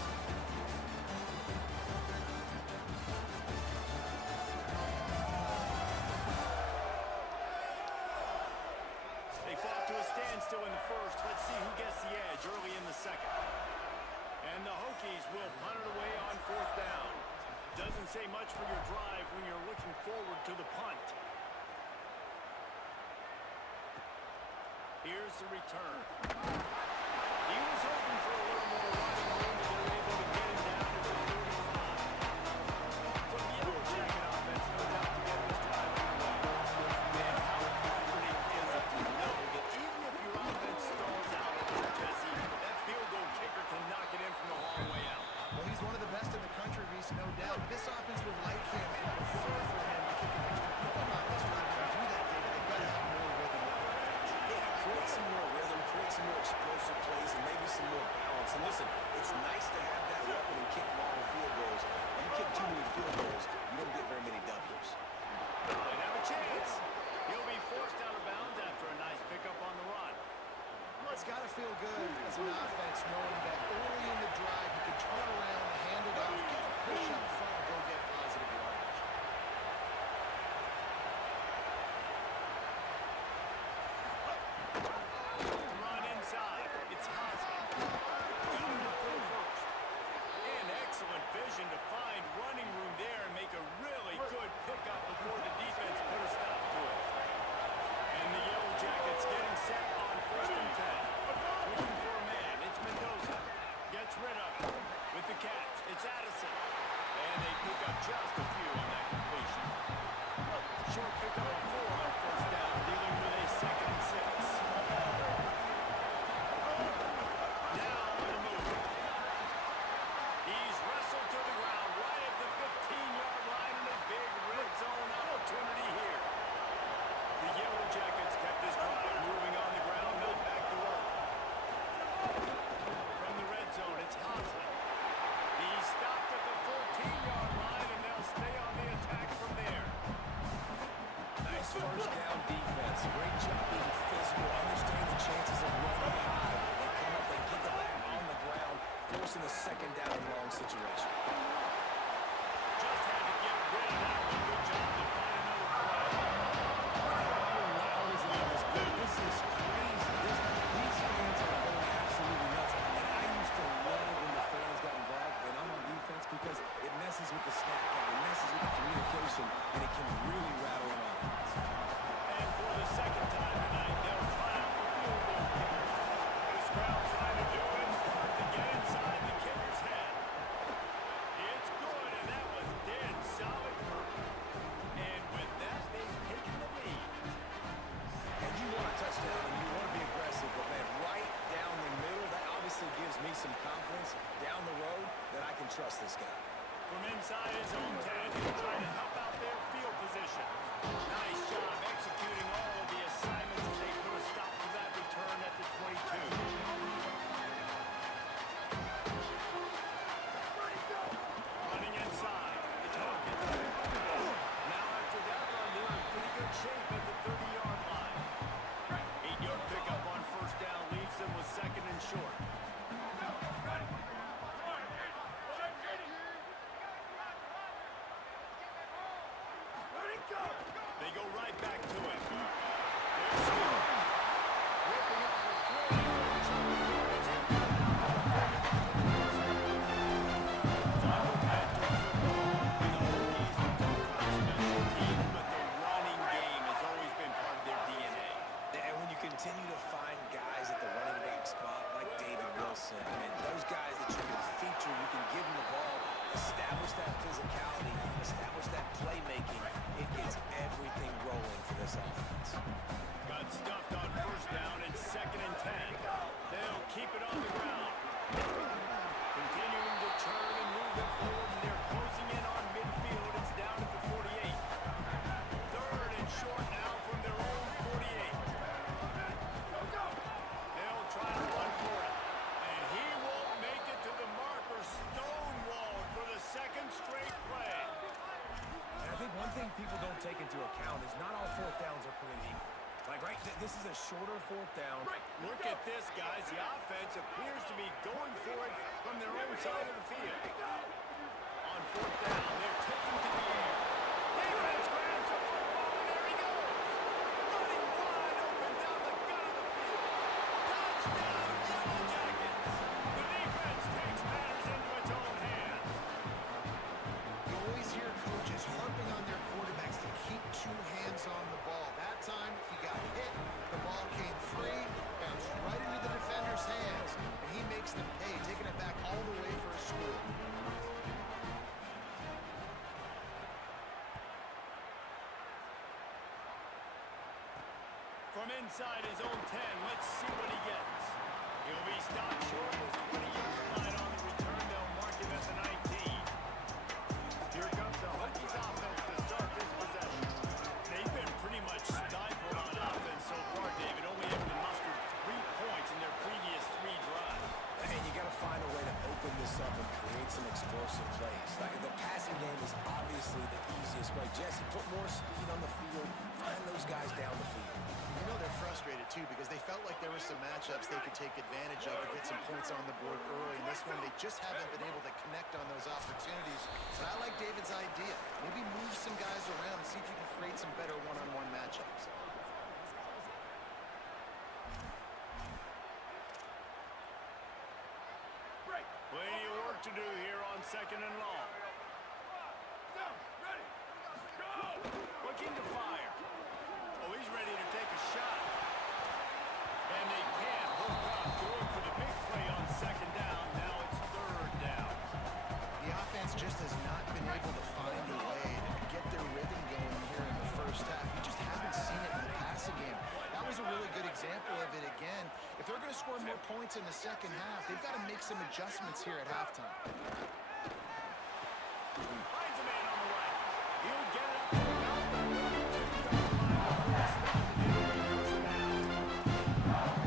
They fought to a standstill in the first. Let's see who gets the edge early in the second. And the Hokies will punt it away on fourth down. Doesn't say much for your drive when you're looking forward to the punt. Here's the return. He was hoping for a little more running room, but they're able to get him down to the 35. So the Yellow Jacket offense goes out to get this drive underway. Man, how comforting is it to know that even if your offense stalls out a little, Jesse, that field goal kicker can knock it in from a long way out. Well, he's one of the best in the country, Reese, no doubt. This offense would like him and prefer for him to kick an extra point on this drive. To do that, David, they've got to have more rhythm on offense. Yeah, create some more rhythm, create some more explosive plays, and maybe some more balance. And listen, it's nice to have that weapon and kick long field goals. You kick too many field goals, you don't get very many W's. Might have a chance. He'll be forced out of bounds after a nice pickup on the run. Well, it's got to feel good as an offense knowing that early in the drive you can turn around, hand it off, get a push up front, and go get positive yardage. Run inside. It's Hosman. Got him up there first. And excellent vision to find running room there and make a really good pickup before the defense put a stop to it. And the Yellow Jackets getting set on first and 10. Looking for a man. It's Mendoza. Gets rid of it. With the catch, it's Addison. And they pick up just a few on that completion. Short pickup of 4 on first down, dealing with a second and 6. Now on the move. He's wrestled to the ground right at the 15-yard line in a big red zone opportunity here. The Yellow Jackets kept this drive moving on the ground, not back to work. From the red zone, it's Hosman. He stopped forcing a second down and long situation. Just had to get rid of that one. Good job to find another play. How loud is it in this place? This is crazy. These fans are going absolutely nuts. And I used to love when the fans got involved, and I'm on defense because it messes with the snap count, it messes with the communication, and it can really rattle an offense. And for the second time tonight, they'll try out the field goal kicker. This crowd trying to do its part to get inside the kicker's head. It's good, and that was dead solid. And with that, they've taken the lead. And you want a touchdown, and you want to be aggressive, but man, right down the middle, that obviously gives me some confidence down the road that I can trust this guy. From inside his own 10, he'll try to help out their field position. Nice job executing all of the assignments as they put a stop to that return at the 22. Running inside, it's Hawkins. Now after that run, they're in pretty good shape at the 30-yard line. 8-yard pickup on first down leaves them with second and short. They go right back to it. There's Scott. Ripping up for 3. Final mental football. We know he's talking about special teams, but the running game has always been part of their DNA. And when you continue to find guys at the running back spot like David Wilson, and those guys that you can feature, you can give them the ball, establish that physicality, establish that playmaking, it gets everything rolling for this offense. Got stuffed on first down and second and 10. They'll keep it on the ground. Continuing to turn and move it forward, and they're closing in on midfield. It's down at the 48. Third and short now from their own 48. They'll try to run for it. And he won't make it to the marker. Stonewalled for the second straight play. And I think one thing people don't take into account is not all fourth downs are created equal. Like, right, this is a shorter fourth down. Look at this, guys. The offense appears to be going for it from their own side of the field. On fourth down, they're taking to the air. Defense grabs the football, and there he goes. Running wide open down the gut of the field. Touchdown, Yellow Jackets. The defense takes matters into its own hands. You always hear coaches harping on their quarterbacks to keep 2 hands on the ball. That time, he got hit, the ball came free, bounced right into the defender's hands, and he makes them pay, taking it back all the way for a score. From inside his own 10, let's see what he gets. He'll be stopped short of his 20-yard line on the return. They'll mark him at the 19. Here comes the Hokies offense to start this possession. They've been pretty much stifled on offense so far, David, only able to muster 3 points in their previous 3 drives. And you got to find a way to open this up and create some explosive plays. Like, the passing game is obviously the easiest way. Jesse, put more speed on the field, find those guys down the field. You know they're frustrated, too, because they felt like there were some matchups they could take advantage of and get some points on the board early. In this one, they just haven't been able to connect on those opportunities. But I like David's idea. Maybe move some guys around and see if you can create some better one-on-one matchups. Plenty of work to do here on second and long. Down, ready, go! Looking to fire. Oh, he's ready to take a shot. And they can't hook up. Going for the big play on second down. Now it's third down. The offense just has not been able to find a way to get their rhythm going here in the first half. We just haven't seen it in the passing game. That was a really good example of it again. If they're going to score more points in the second half, they've got to make some adjustments here at halftime. Finds a man on the right. He'll get it up to about the 32-yard line.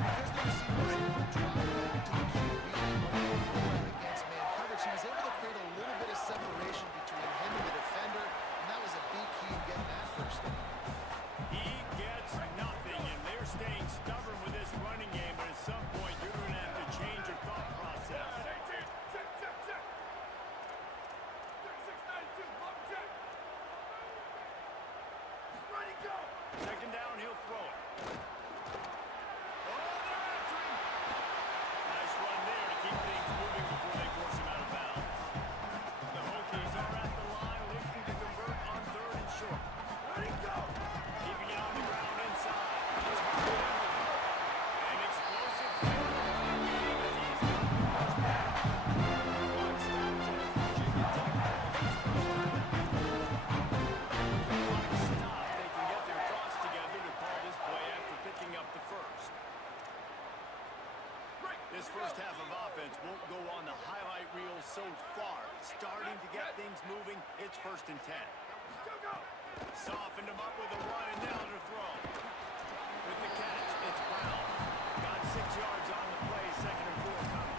Because the receiver was able to drive back to the QB and run forward against man coverage, he was able to create a little bit of separation between him and the defender, and that was a big key in getting that first down. He gets nothing, and they're staying stubborn with this running game, but at some point you're going to have to change your thought process. far. Starting to get things moving. It's 1st and 10. Softened him up with a run and now to throw. With the catch, it's Brown. Got 6 yards on the play. 2nd and 4 coming.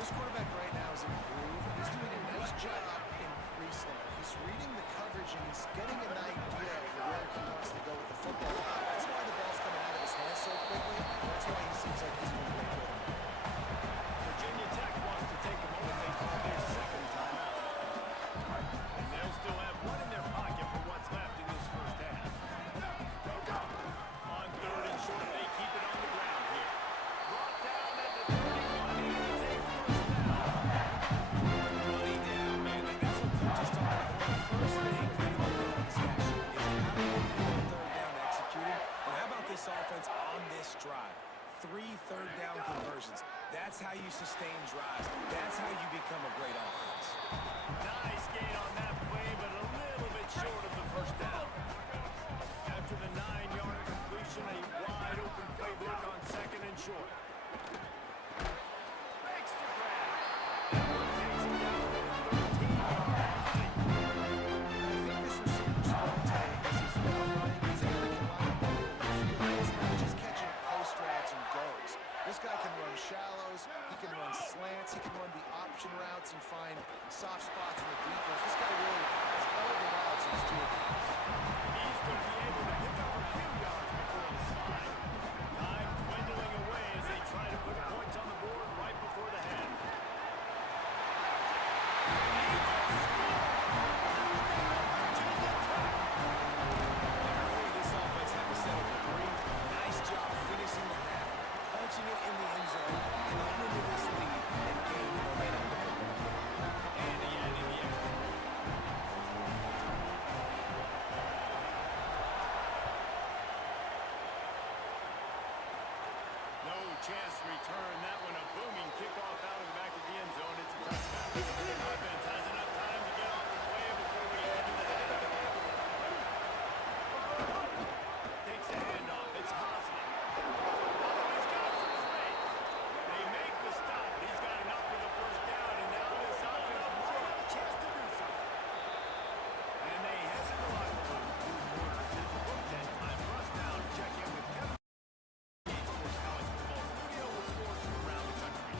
This quarterback right now is in a groove. He's doing a nice job in pre-snap. He's reading the coverage and he's getting an idea of where he wants to go with the football. That's why the ball's coming out of his hands so quickly. That's why he seems like he's doing great with it. Virginia Tech wants to take a moment. They call their 2nd timeout. And they'll still have one in their pocket for what's left in this 1st half. On 3rd and short, they keep it on the ground here. Brought down at the 31, and it's a 1st down. Money down, man. That's what coaches talk about. One of the first things they look at on this action is how do you get 3rd down executed? And how about this offense on this drive? 3 third-down conversions. That's how you sustain drives. That's how you become a great offense. Nice gain on that play, but a little bit short of the 1st down. After the 9-yard completion, a wide-open playbook on 2nd and short. Makes the grab. That one takes him down to the 13-yard line. I think this receiver's forte is his route running. He's a guy that can line up all over the field. He's not just catching post routes and goes. This guy can run shallows, he can run slants, he can run the option routes and find soft spots in the defense. This guy really has all the routes in his toolbox. He's going to be able to pick up a few yards before the slide. Time dwindling away as they try to put points on the board right before the half. Early, this offense had to settle for 3. Nice job finishing the half, punching it in the end zone, cutting into this lead, and gaining momentum. And again in the extra. No chance to return that one. A booming kickoff out of the back of the end zone. It's a touchdown. Offense has enough time to get off the play before we head to the half. Takes a handoff. It's Hosman. Oh, he's got some space. They make the stop. He's got enough for the 1st down, and now this offense might have a chance to do something. And they head to the locker room. Quarters in the book 10 time. Russ down. Check in with Kevin. Sports College Football Studio with scores from around the country.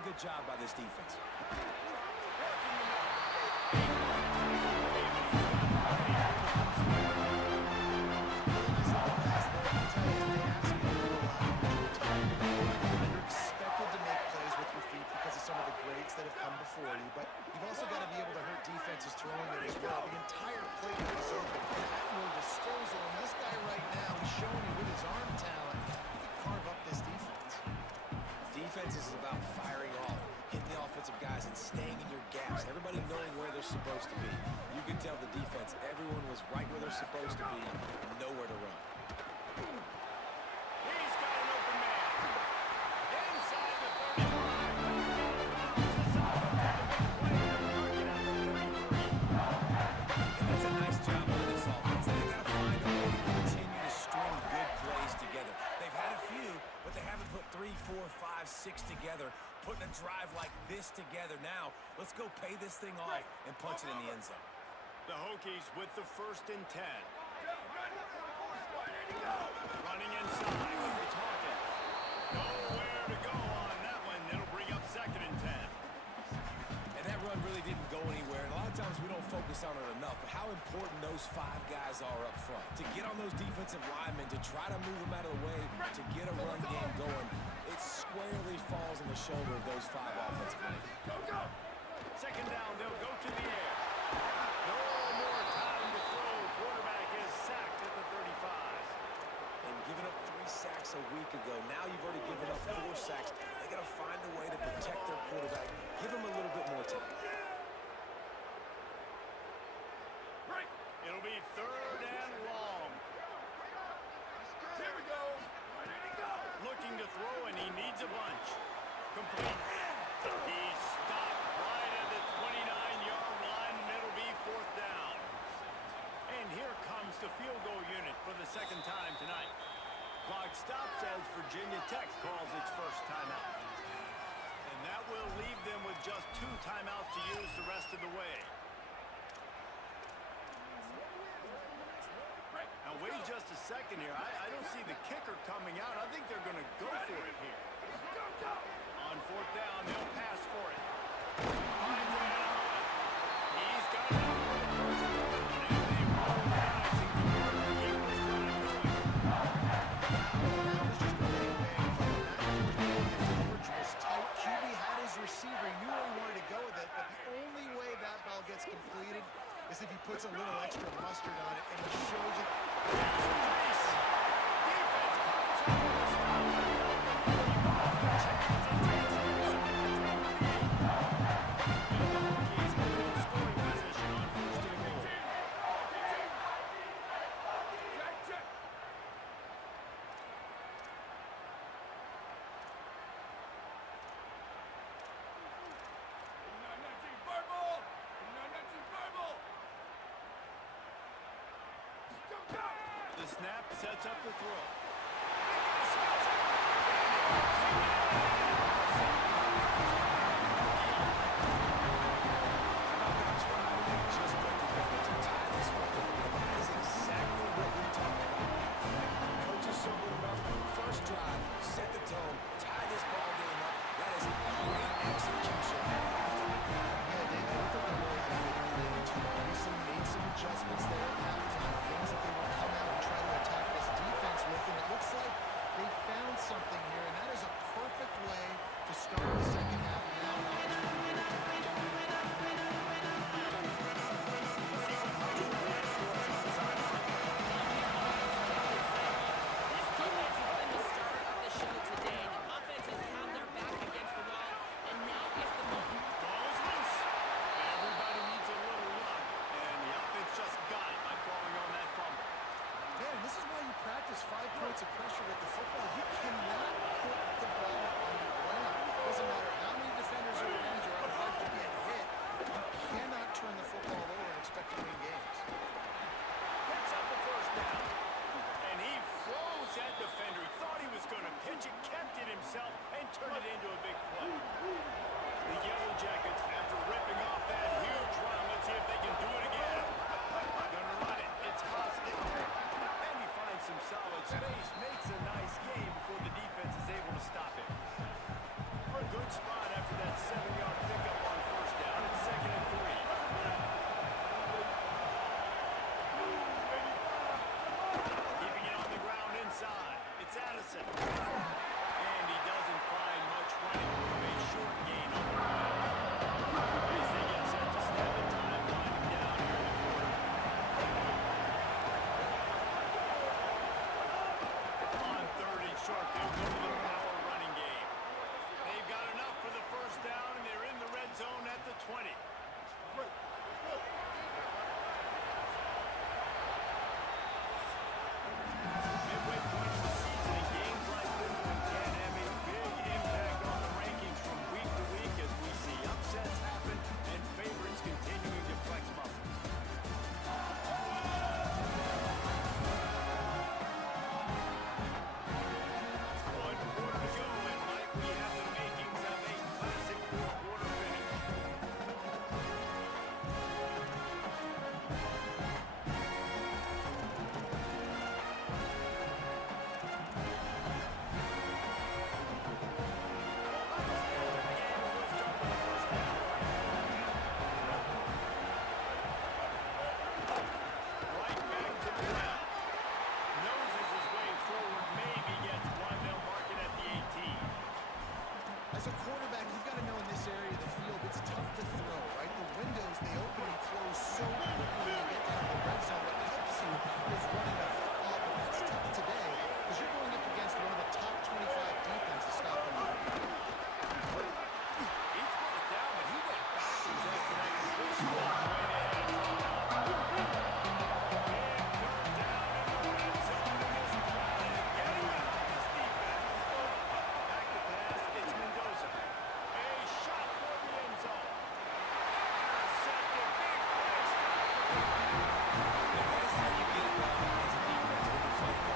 of good job by this defense. That have come before you, but you've also got to be able to hurt defenses throwing it as well. The entire plate is open at your disposal, and this guy right now is showing you with his arm talent, he can carve up this defense. Defense is about firing off, hitting the offensive guys, and staying in your gaps. Everybody knowing where they're supposed to be. You can tell the defense, everyone was right where they're supposed to be, nowhere to run. He's got an open man. Inside the 35. That's a nice job by this offense. They've got to find a way to continue to string good plays together. They've had a few, but they haven't put 3, 4, 5, 6 together, putting a drive like this together. Now, let's go pay this thing off and punch it in the end zone. The Hokies with the 1st and 10. Running inside with Hawkins. Nowhere to go on that one. It'll bring up 2nd and 10. And that run really didn't go anywhere. And a lot of times we don't focus on it enough, but how important those 5 guys are up front. To get on those defensive linemen, to try to move them out of the way, to get a run game going, it squarely falls on the shoulder of those 5 offensive linemen. Go! 2nd down, they'll go to the air. No more time to throw. Quarterback is sacked at the 35. And giving up 3 sacks a week ago, now you've already given up 4 sacks. They got to find a way to protect their quarterback. Give him a little bit more time. It'll be 3rd and long. Here we go. Ready to go. Looking to throw, and he needs a bunch. Complete. He's stopped right at the 29-yard line, and it'll be 4th down. And here comes the field goal unit for the 2nd time tonight. Clock stops as Virginia Tech calls its first timeout. And that will leave them with just 2 timeouts to use the rest of the way. Now wait just a second here. I don't see the kicker coming out. I think they're going to go for it here. On 4th down, they'll pass for it. Finds it out. He's got it up for the first down. And they roll guys and convert to keep this drive going. That was just a bang-bang play on that. The coverage was tight. QB had his receiver. He knew where he wanted to go with it, but the only way that ball gets completed is if he puts a little extra mustard on it, and he shows it. Nice. Defense comes over the stop. The chance and takes it inside the 10. And the Hokies have no scoring position on 1st and goal. Check. Verbal. The snap sets up the throw. First drive, set the tone, tie this ball game up. That is great execution. Yeah, they thought they really had a good plan to made some adjustments there at halftime. Things that they will come out and try to attack this defense with, and it looks like they found something here, and that is a perfect way to start the second half. And now practice 5 points of pressure with the football. You cannot put the ball on the ground. It doesn't matter how many defenders are around you or how hard you get hit. You cannot turn the football over and expect to win games. Picks up the 1st down. And he froze that defender. He thought he was going to pitch it, kept it himself, and turned it into a big play. The Yellow Jackets, after ripping off that huge run, let's see if they can do it again. Gonna run it. It's Costa. And he finds some solid space, makes a nice 20. Midway point of the season, and games like this one can have a big impact on the rankings from week to week as we see upsets happen and favorites continuing to flex muscles. One quarter to go, and Mike, we have the makings of a classic fourth-quarter finish. Right back to the ground. Noses his way forward, maybe gets one. They'll mark it at the 18. As a quarterback, you've got to know in this area of the field, it's tough to throw, right? The windows, they open and close so quickly when you get down to the red zone. What helps you is running the football, but that's tough today because you're going up against one of the top 25 defenses stopping the run. He's put it down, but he went backwards after that completion. Right ahead and thrown out. And third down in the red zone, and it's crowded. Getting behind this defense. Back to pass, it's Mendoza. A shot toward the end zone. Intercepted, big play stop for the That's how you get it done as a defense when you play good.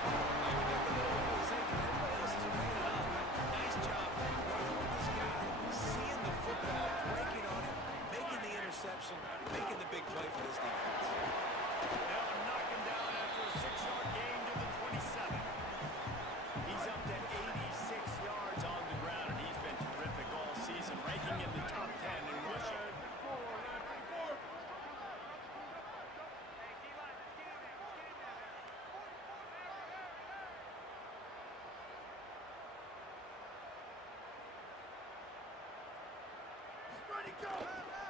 Like you get the little bit of safety, everybody else is playing it up. Nice job running with this guy, seeing the football, breaking on it, making the interception, making the big play for this defense. They'll knock him down after a 6-yard gain to the 27. He's up to 86 yards on the ground, and he's been terrific all season, ranking in the top 10 in rushing.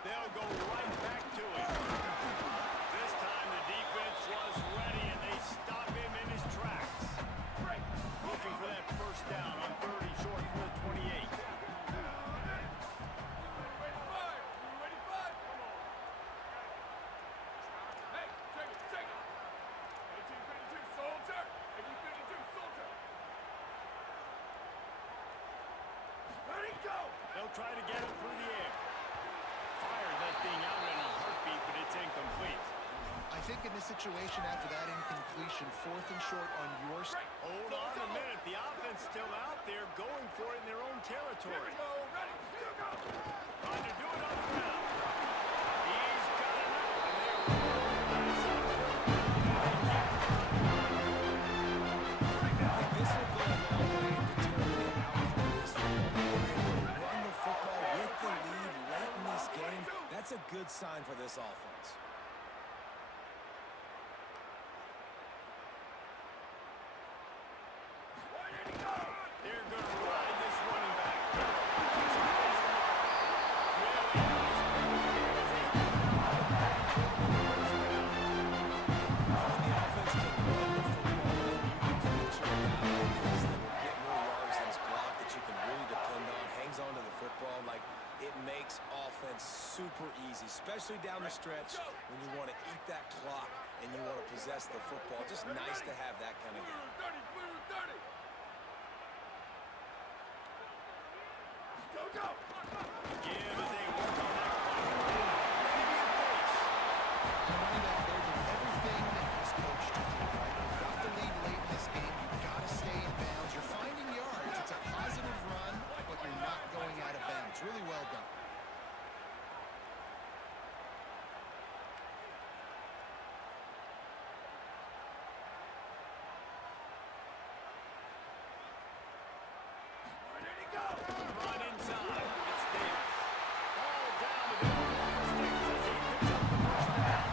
They'll go right back to it. This time the defense was ready, and they stop him in his tracks. Looking for that first down on 30, short from the 28. Hey, take it. 1852, soldier. 1852, soldier. Ready, go. They'll try to get it through the air. Fired that thing out in a heartbeat, but it's incomplete. I think in this situation after that incompletion, 4th and short on your side. Hold on a minute. The offense still out there going for it in their own Here territory. we go. Ready, go. Trying to do it on the ground. He's got enough, and they're rolling the I think this will go a long way in determining the outcome of this football game. They're able to run the football with the lead late in this game. That's a good sign for this offense. They're going to ride this running back. It's a place to mark. Really nice When the offense can run the football, then you can feature a guy like this that will get more yards than his block that you can really depend on, hangs on to the football. Like, it makes offense super easy, especially down the stretch when you want to eat that clock and you want to possess the football. Just nice to have that kind of game. 30. Go. Give as they work on that clock. Ready to be face. The running back there did everything that he's coached to do, right? You've got the lead late in this game. You've got to stay in bounds. You're finding yards. It's a positive run, but you're not going out of bounds. Really well done. Run inside. It's Davis. All down to the sticks as he picks up the first down.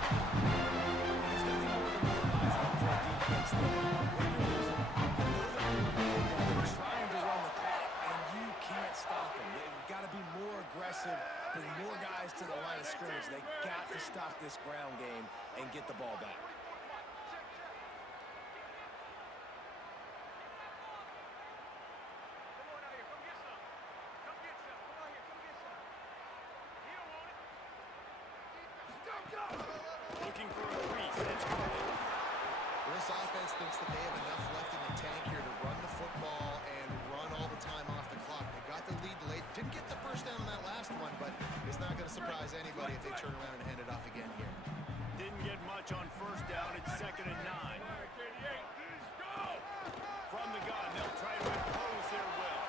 There's nothing more demoralizing for a defense than when you're losing. You know they're doing the football. They're trying to run the clock, and you can't stop them. They've got to be more aggressive, bring more guys to the line of scrimmage. They got to stop this ground game and get the ball back. Looking for a crease. It's Carter. Well, this offense thinks that they have enough left in the tank here to run the football and run all the time off the clock. They got the lead late. Didn't get the first down on that last one, but it's not going to surprise anybody if they turn around and hand it off again here. Didn't get much on first down. It's 2nd and 9. From the gun, they'll try to impose their will.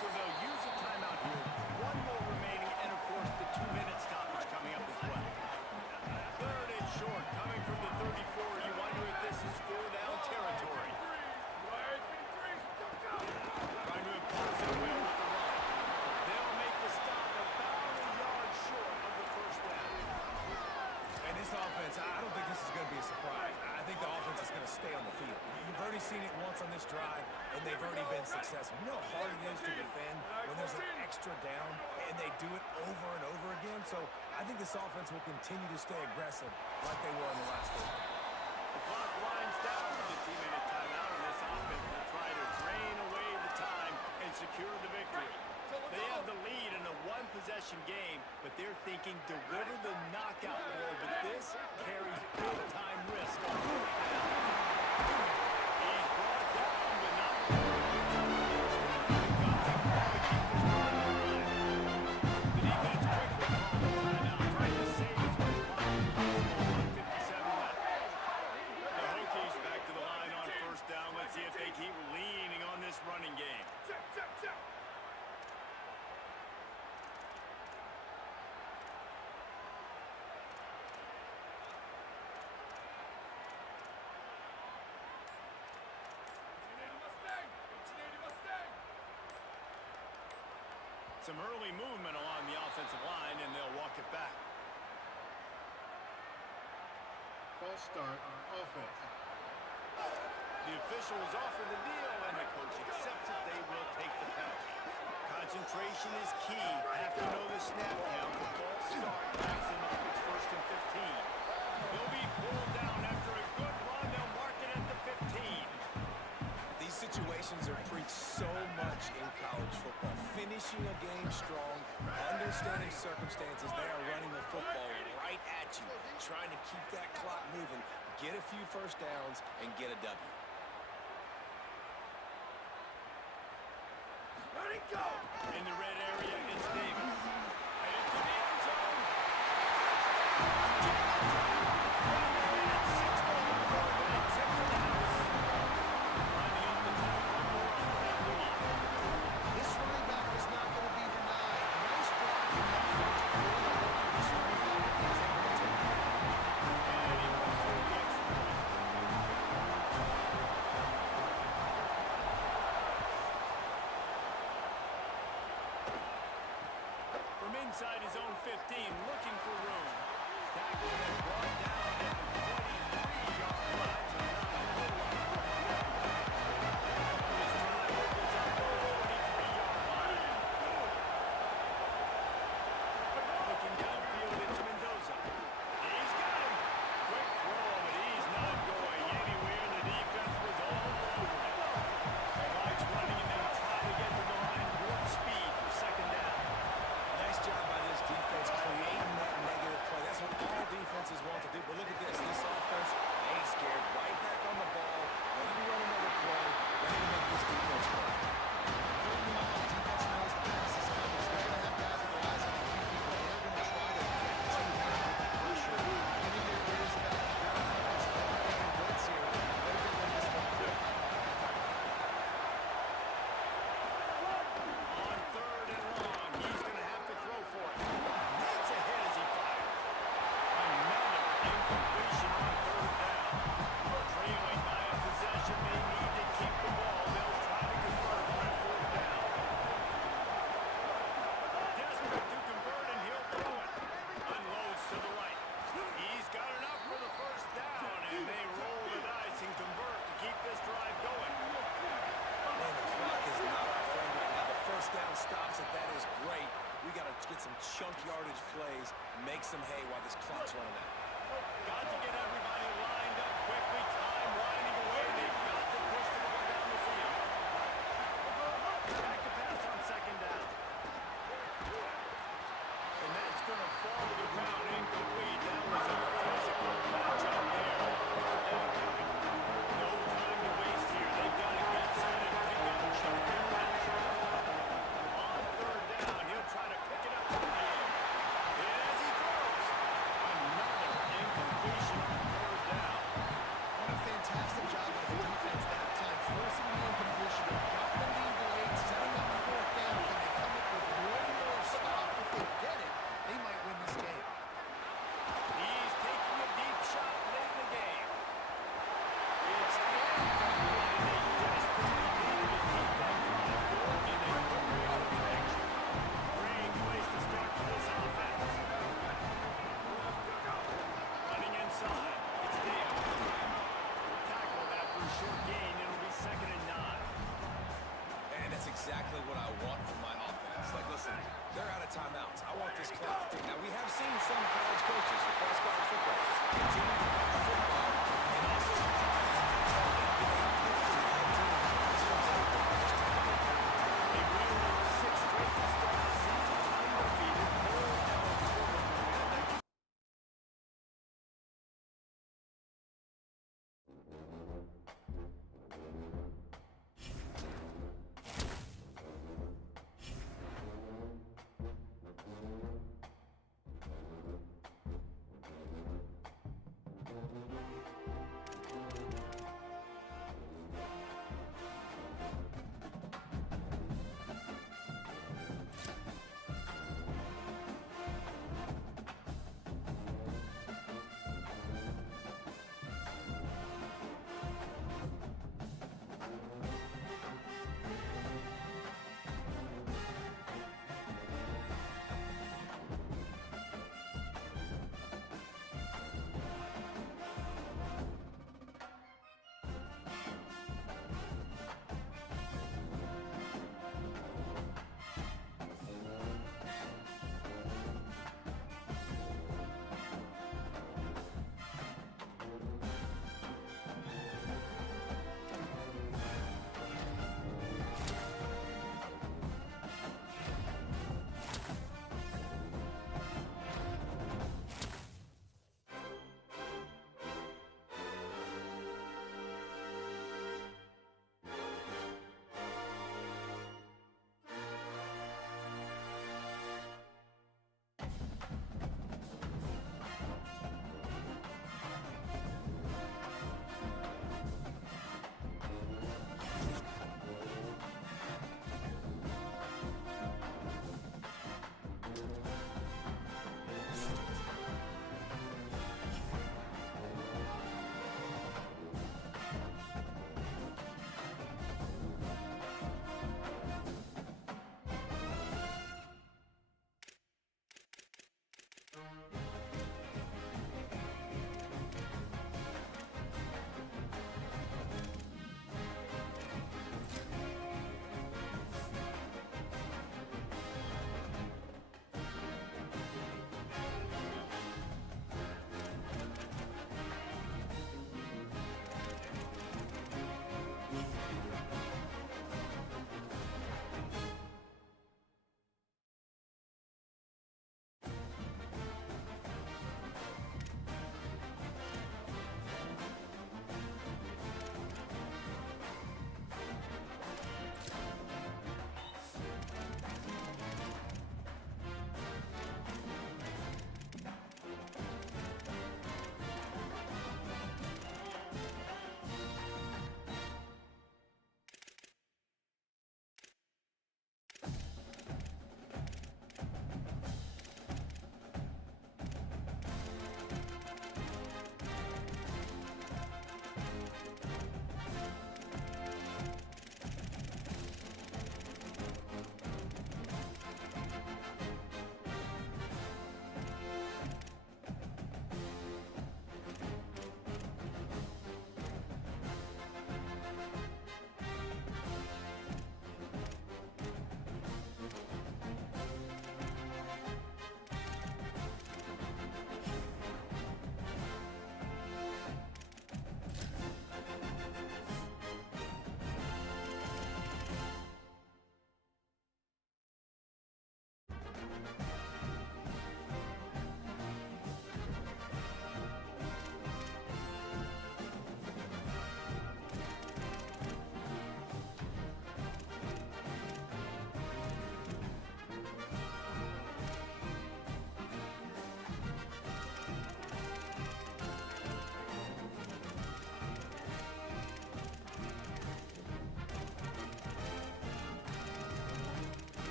So they'll use a timeout here. One more remaining, and of course the 2-minute stoppage coming up as well. 3rd and short, coming from the 34. You wonder if this is 4-down territory. Trying to impose their will with the run. They'll make the stop about a yard short of the first down. And this offense, I don't think this is going to be a surprise. I think the offense is going to stay on the field. You've already seen it once on this drive, and they've already been successful. You know how hard it is to defend when there's an extra down, and they do it over and over again. So I think this offense will continue to stay aggressive like they were in the last 4. The clock winds down to the 2-minute timeout, and this offense will try to drain away the time and secure the victory. They have the lead in a one-possession game, but they're thinking deliver the knockout blow, but this carries big-time risk on fourth down. He's brought down, but not before the defense quickly called the timeout, trying to save as much clock as possible on 57 left. The Hokies back to the line on first down. Let's see if they keep leaning on this running game. Some early movement along the offensive line, and they'll walk it back. False start on offense. The officials offer the deal, and the coach accepts it. They will take the penalty. Concentration is key. Have to know the snap count. The false start backs them up. It's 1st and 15. They'll be pulled down after a good run. They'll mark it at the 15. These situations are preached so much in college football. Finishing a game strong, understanding circumstances. They are running the football right at you, trying to keep that clock moving, get a few first downs, and get a W. In the red area, it's Davis. Headed to the end zone. This running back is not going to be denied. Nice block from that first quarterback for this running back. He's able to take From inside his own 15, looking for room. Tackled and brought down at the 23-yard line. So now a little this drive opens up at the 23-yard line. Looking downfield, it's Mendoza. He's got him. Quick throw, but he's not going anywhere. The defense was all over him. Clock's running, and they'll try to get to the line warp speed for 2nd down. Nice job by this defense creating that negative play. That's what all defenses want to do. But look at this. This offense ain't scared. Right back on the ball. Ready to run another play. Ready to make this defense play. defense knows the pass is on. It's better to have guys with their eyes on the key people. They're going to try to get to him with pressure. I think there is that blitz here. Better get rid of this one quick. On 3rd and long, he's going to have to throw for it. That's a hit as he fired. Another incompletion on 3rd down. Trailing by a possession, they need to keep the ball. They'll try to convert on 4th down. Desperate to convert, and he'll throw it. Unloads to the right. He's got enough for the first down, and they roll the dice and convert to keep this drive going. Man, the clock is not our friend right now. The first down stops it. That is great. We got to get some chunk yardage plays, make some hay while this clock's running out. Got to get everybody lined up quickly. Time winding away. They've got to push the ball down the field. Back to pass on 2nd down. And that's going to fall to the ground incomplete. That was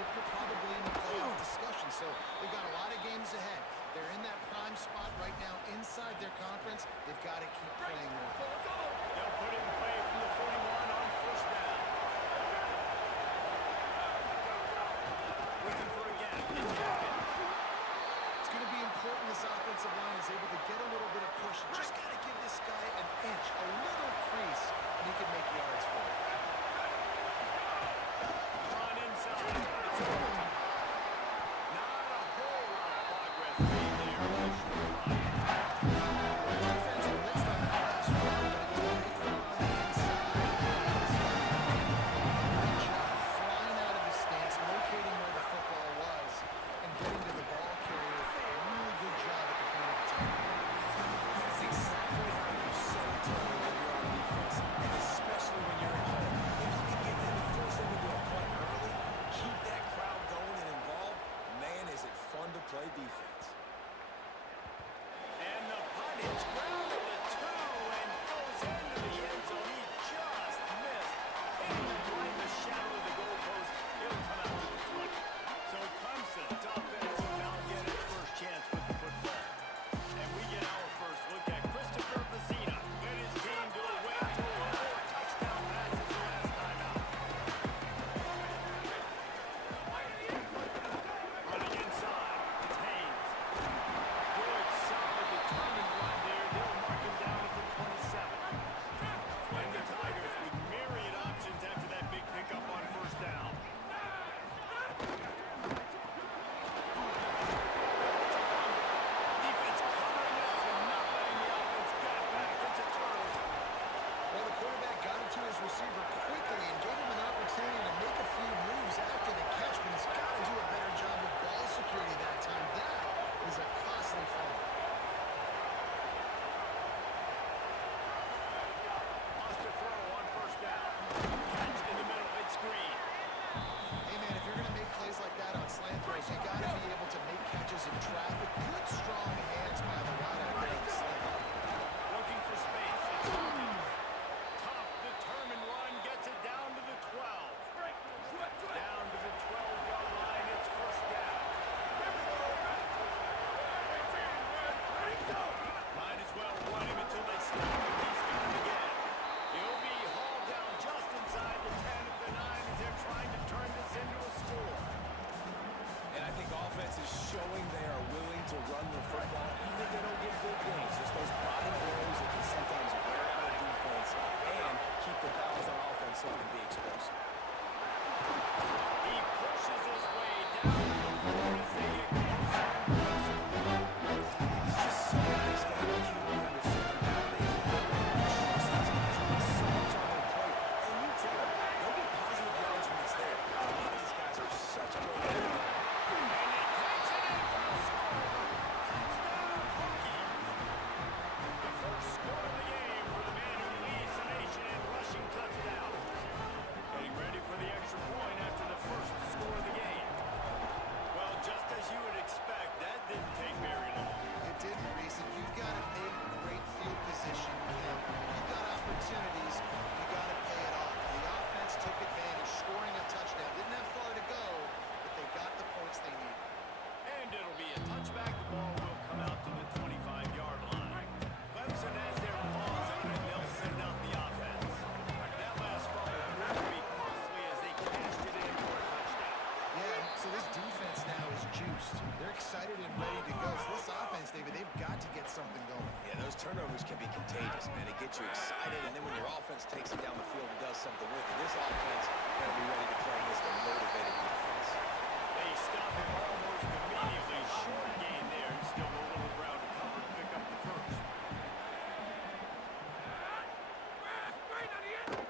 championship, you're probably in the playoff discussion. So they've got a lot of games ahead. They're in that prime spot right now inside their conference. They've got to keep playing more. They'll put it in play from the 41 on first down. Looking for a gap. It's going to be important this offensive line is able to get a little bit of push. Just got to give this guy an inch, a little crease, and he can make yards for it. On inside. It's over. Not a whole lot of progress made there on the short line. Defense blitzed on that last run, but it was a big throw on the inside. Great job flying out of his stance, locating where the football was, and getting to the ball carrier. A really good job at the point of attack. That's exactly how you set a tone when you're on defense, and especially when you're at home. If you can get them to force them into a punt early, keep that crowd going and involved, man, is it fun to play defense. And the punt is grounded at 2 and goes into the end zone. He just missed. Hitting it right in the shadow of the goalpost. It'll come out to the 20. So Clemson's offense will now get its first chance with the football. And we get our first look at Christopher Vizina. Led his team to a win to 4 touchdown passes the last time out. Running inside, it's Haynes. Good, solid, determined run there. They'll mark him down at the 27. And the Tigers with myriad options after that big pickup on first down. Defense covering it up and not letting the offense get it back. It's a turnover. Well, the quarterback got it to his receiver quickly and gave him an opportunity to make a few moves after the catch, but he's got to do a better job with ball security that time. That is a costly fumble. Lost a throw on first down. Catch in the middle. It's Green. Hey, man, if you're going to make plays like that on slant throws, you got to be able to make catches in traffic. Good, strong hands by the wideout there at the slant. Looking for space. It's Hawkins. Tough, determined run. Gets it down to the 12. Down to the 12-yard line. It's first down. Might as well run him until they stop him. He's gone again. He'll be hauled down just inside the 10 at the 9 as they're trying to turn this into a score. And I think offense is showing they are willing to run the football, even if they don't get big gains. Just those body blows that can sometimes wear out a defense and keep the balance on offense so it can be explosive. He pushes his way down to the floor as they get closer and closer. It's just so nice to have a QB under center nowadays. Just these guys are so much on their plate. And you tell them, they'll get positive yards when it's there. A lot of these guys are such great athletes. And he takes it in for the score. Touchdown, Hokies. The first score of the game for the man who leads the nation in rushing touchdowns. Getting ready for the extra point after the first score of the game. Well, just as you would expect, that didn't take very long. It didn't, Reese. If you've got to make great field position, you've got opportunities, you got to pay it off. The offense took advantage, scoring a touchdown. Didn't have far to go, but they got the points they needed. And it'll be a touchback. The ball will come out to the 25-yard line. Clemson has their paws on it. They'll send out the offense. That last fumble proved to be costly as they cashed it in for a touchdown. Yeah, so this defense now is juiced. They're excited and ready to go. So this offense, David, they've got to get something going. Yeah, those turnovers can be contagious, man. It gets you excited, and then when your offense takes it down the field and does something with it, this offense got to be ready to play against a motivated defense. They stop him almost immediately. Short gain there and still a little ground to cover to pick up the first.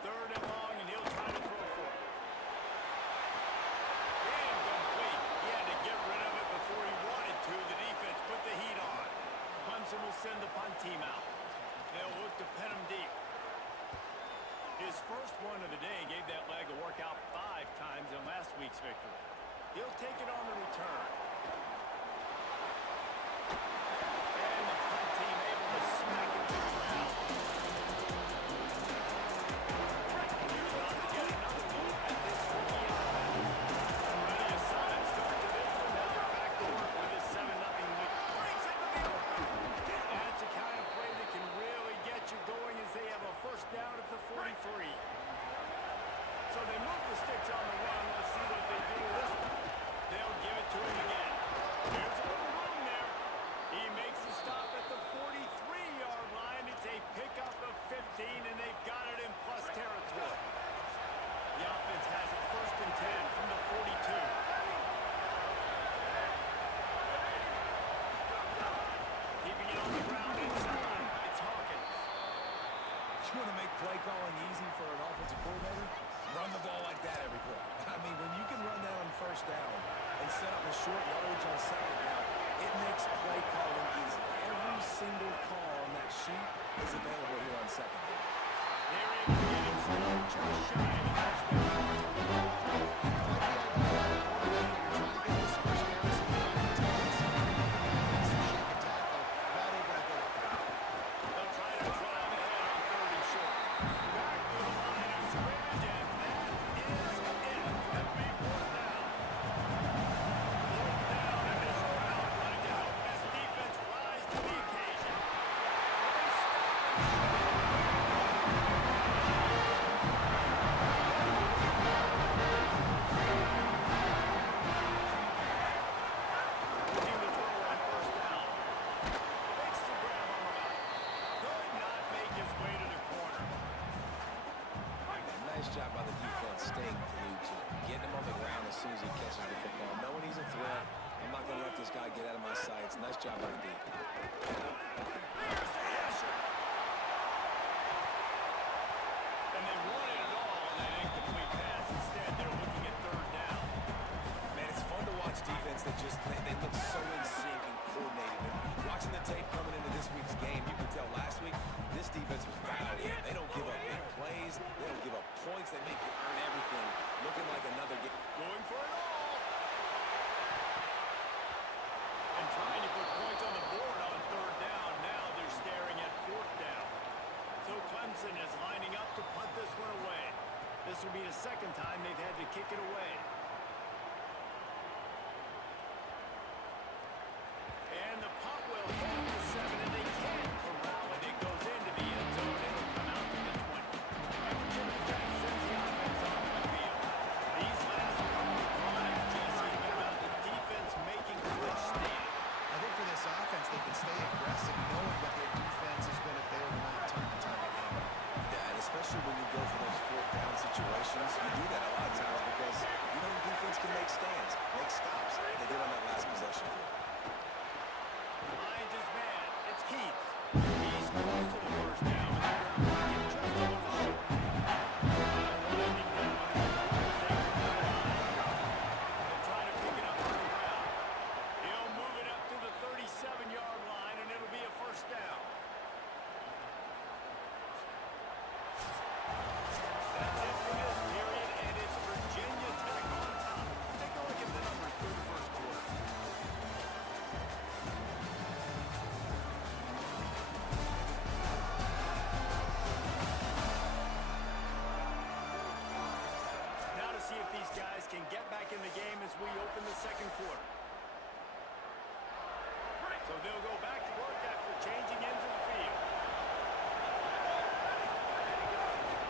Third and long, and he'll try to throw for it. Incomplete. He had to get rid of it before he wanted to. The defense put the heat on. Clemson will send the punt team out. They'll look to pen him deep. His first one of the day gave that leg a workout 5 times in last week's victory. He'll take it on the return. And the punt team able to smack it to the ground. You're about to get another look at this rookie offense. Ready to first down at the 43. So they move the sticks on the run. Let's see what they do this one. They'll give it to him again. There's a little room there. He makes the stop at the 43-yard line. It's a pickup of 15, and they've got it in plus territory. The offense has it first and 10 from the 42. Keeping it on the ground inside. It's Hawkins. You want to make play calling easy for an offensive coordinator? Run the ball like that every play. I mean, when you can run that on first down and set up a short yardage on second down, it makes play calling easy. Every single call on that sheet is available here on second down. They're able to get him still just shy of the first down. They'll try to drive ahead on third and short. Back to the line of scrimmage, and that is it. That'll be fourth down. Fourth down in this round. Wanting to help this defense rise to the occasion. They stop and looking to throw on first down. Makes the grab on the line. Could not make his way to the corner. Nice job by the defense staying glued to him. Getting him on the ground as soon as he catches the football. Knowing he's a threat, I'm not going to let this guy get out of my sights. Nice job by the D. There's the pressure. And they wanted it all on that incomplete pass. Instead, they're looking at third down. Man, it's fun to watch defense that just, they look so in sync and coordinated. And watching the tape coming into this week's game, you can tell last week, this defense was dialed in. They don't give up big plays. They don't give up points. They make you earn everything. Looking like another game. Going for it all. And trying to put points on the board on third down. Now they're staring at fourth down. So Clemson is lining up to punt this one away. This will be the second time they've had to kick it away. And the punt will hit the 7, and they can't corral it. It goes into the end zone. It'll come out to the 20. Michael Jimmons back sends the offense onto the field. These last couple of drives, Jesse, have been about the defense making good stand. I think for this offense, they can stay aggressive, knowing that their defense is going to bail them out time and time again. Yeah, and especially when you go for those fourth down situations, you do that a lot of times because you know the defense can make stands, make stops. They did on that last possession. Finds his man. It's Keith. He's close to the first down, but they're going to block him just a little short. Winding down as they come to the line. They'll try to pick it up on the ground. He'll move it up to the 37-yard line, and it'll be a first down. That's it for this period, and it's Virginia Tech on top. Take a look at the numbers through the first quarter. Now to see if these guys can get back in the game as we open the second quarter. So they'll go back to work after changing into the field.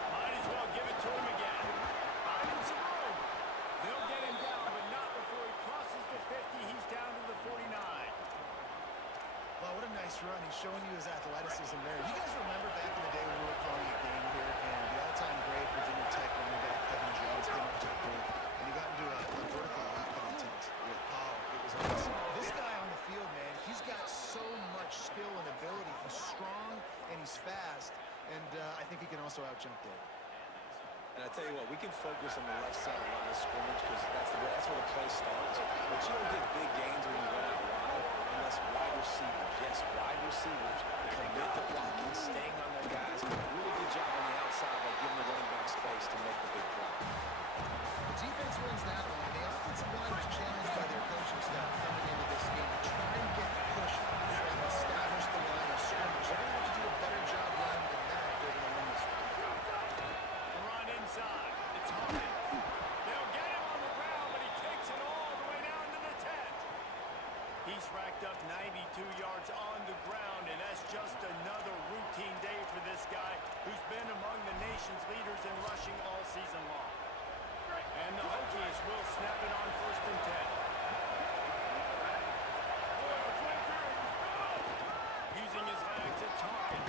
Might as well give it to him again. Finding some room. They'll get him down, but not before he crosses the 50. He's down to the 49. Wow, what a nice run. He's showing you his athleticism there. You guys remember back in the day when we were calling a game here, and the all-time great Virginia Tech running back Kevin Jones came up to the booth, and he got into a vertical leap contest with Powell. It was awesome. This guy on the field, man, he's got so much skill and ability. He's strong and he's fast, and I think he can also out-jump Dave. And I tell you what, we can focus on the left side of the line of scrimmage because that's where the play starts. But you don't get big gains when you run out wide unless wide receivers, yes, wide receivers commit to blocking, staying on their guys. Really good job on the outside by giving the running back space to make the big play. The defense wins that one, and the offensive line was challenged by their coaching staff coming into this game to try and get push and establish the line of scrimmage. They're going to have to do a better job running than that if they're going to win this one. Run inside. It's Hawkins. They'll get him on the ground, but he takes it all the way down to the 10. He's racked up 92 yards on the ground, and that's just another routine day for this guy who season long. And the Hokies will snap it on 1st and 10. Using his legs, it's Hawkins.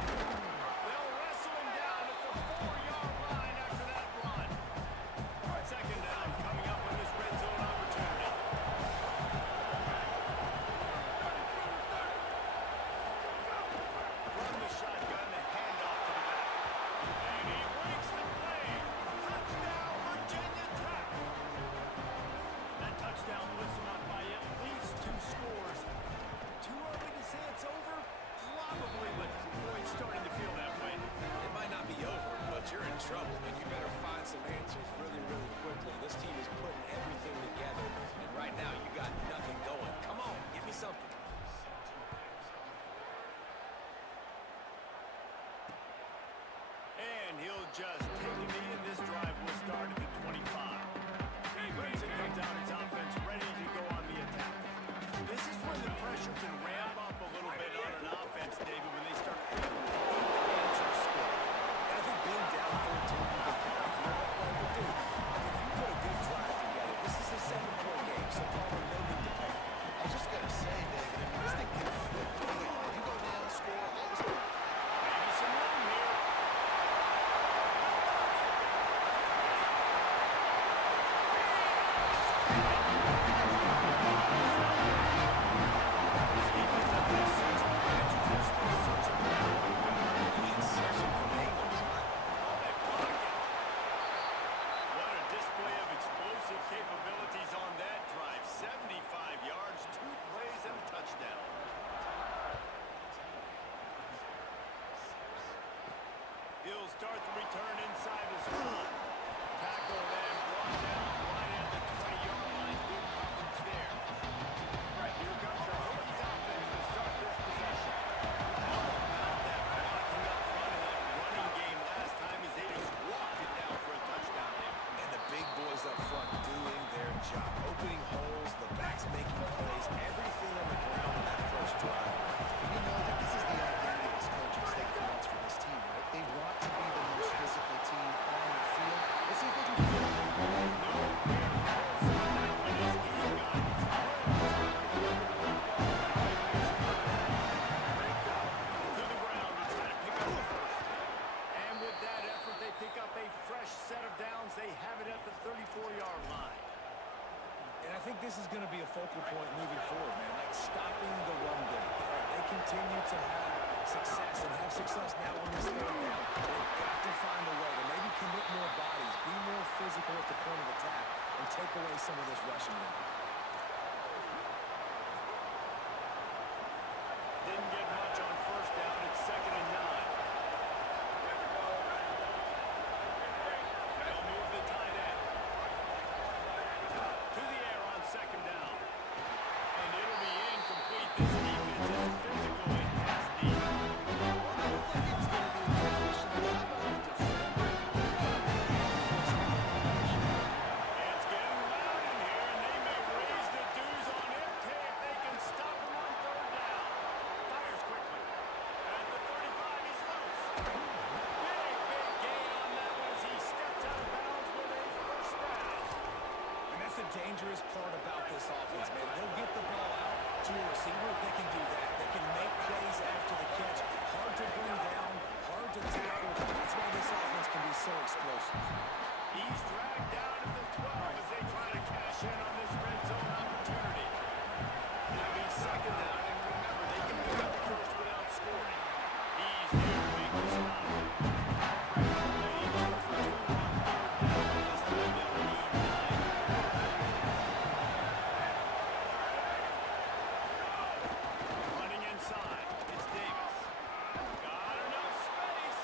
They'll wrestle him down at the 4-yard line after that run. 2nd down coming up on this red zone opportunity. From the shotgun, the handoff to the back. And he breaks the play. Touchdown, Virginia Tech. That touchdown puts them up by at least 2 scores. Too early to say it's over? Probably, but boy, it's starting to feel that way. It might not be over, but you're in trouble, and you better find some answers really, really quickly. This team is putting everything together, and right now you got nothing going. Come on, give me something. And he'll just take a knee, and this drive will start at the 25. Clemson comes out its offense ready to go on the attack. This is when the pressure can ramp up a little bit on an offense, David, when they start able to answer score. And I think being down 14, you can kind of feel that way, but dude, I mean, if you put a good drive together, this is a 7-point game, so probably no need to panic. I was just going to say, David, I mean, this thing can flip quickly. If you go down, score, all this Maybe some room here. What a display of explosive capabilities on that drive. 75 yards, 2 plays, and a touchdown. He'll start the return inside his own. Tackled and brought down right at the 20-yard line. Good coverage there. Here comes the Hokies offense to start this possession. How about that blocking up front in that running game last time as they just walked it down for a touchdown there. And the big boys up front doing their job, opening holes, the backs making plays, everything on the ground in that first drive. We know that this is the identity of this coaching staff wants for this team, right? They want to be the most physical team on the field. Let's see if they can do it. To the ground to try to pick up the first. And with that effort, they pick up a fresh set of downs. They have it at the 34-yard line. And I think this is going to be a focal point moving forward, man, like stopping the run game. They continue to have success and have success now on this 3rd down. They've got to find a way to maybe commit more bodies, be more physical at the point of attack, and take away some of this rushing game. Didn't get much on 1st down. It's 2nd and 9. They'll move the tight end. To the air on 2nd down. And it'll be incomplete. This defense is physical and pass deep. I don't think it's going to be a combination of how about the defender It's getting loud in here, and they may raise the dues on MK if they can stop him on 3rd down. Fires quickly. At the 35, he's loose. Big gain on that one as he steps out of bounds with a 1st down. And that's the dangerous part about this offense, man. They'll get the ball out to a receiver. They can do that. They can make plays after the catch. Hard to bring down, hard to tackle. That's why this offense can be so explosive. He's dragged down at the 12 as they try to cash in on this red zone opportunity. It'll be 2nd down, and remember, they can pick up 1st without scoring. He's there to make the stop. They took for 2 on 3rd down. This time they'll need 9. Running inside, it's Davis. Got enough space.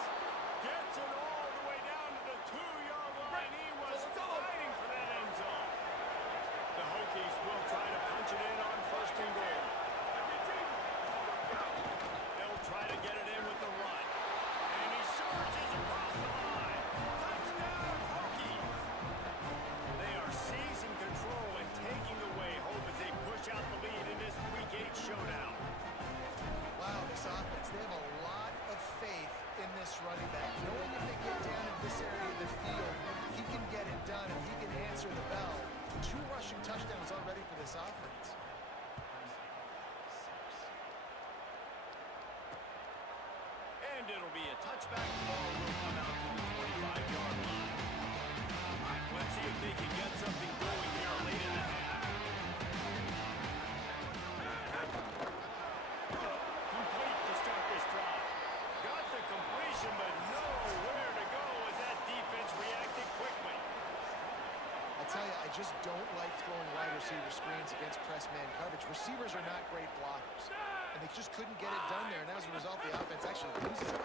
just don't like throwing wide receiver screens against press man coverage. Receivers are not great blockers, and they just couldn't get it done there, and as a result, the offense actually loses it.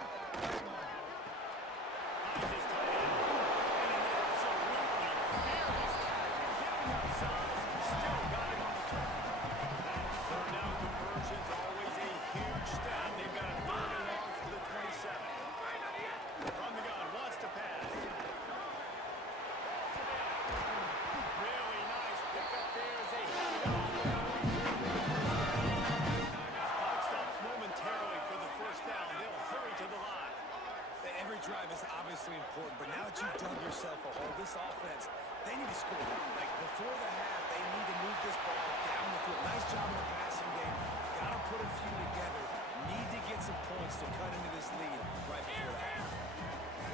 Drive is obviously important, but now that you've dug yourself a hole, this offense, they need to score. Like before the half, they need to move this ball down the field. Nice job in the passing game. Got to put a few together. Need to get some points to cut into this lead right before the half.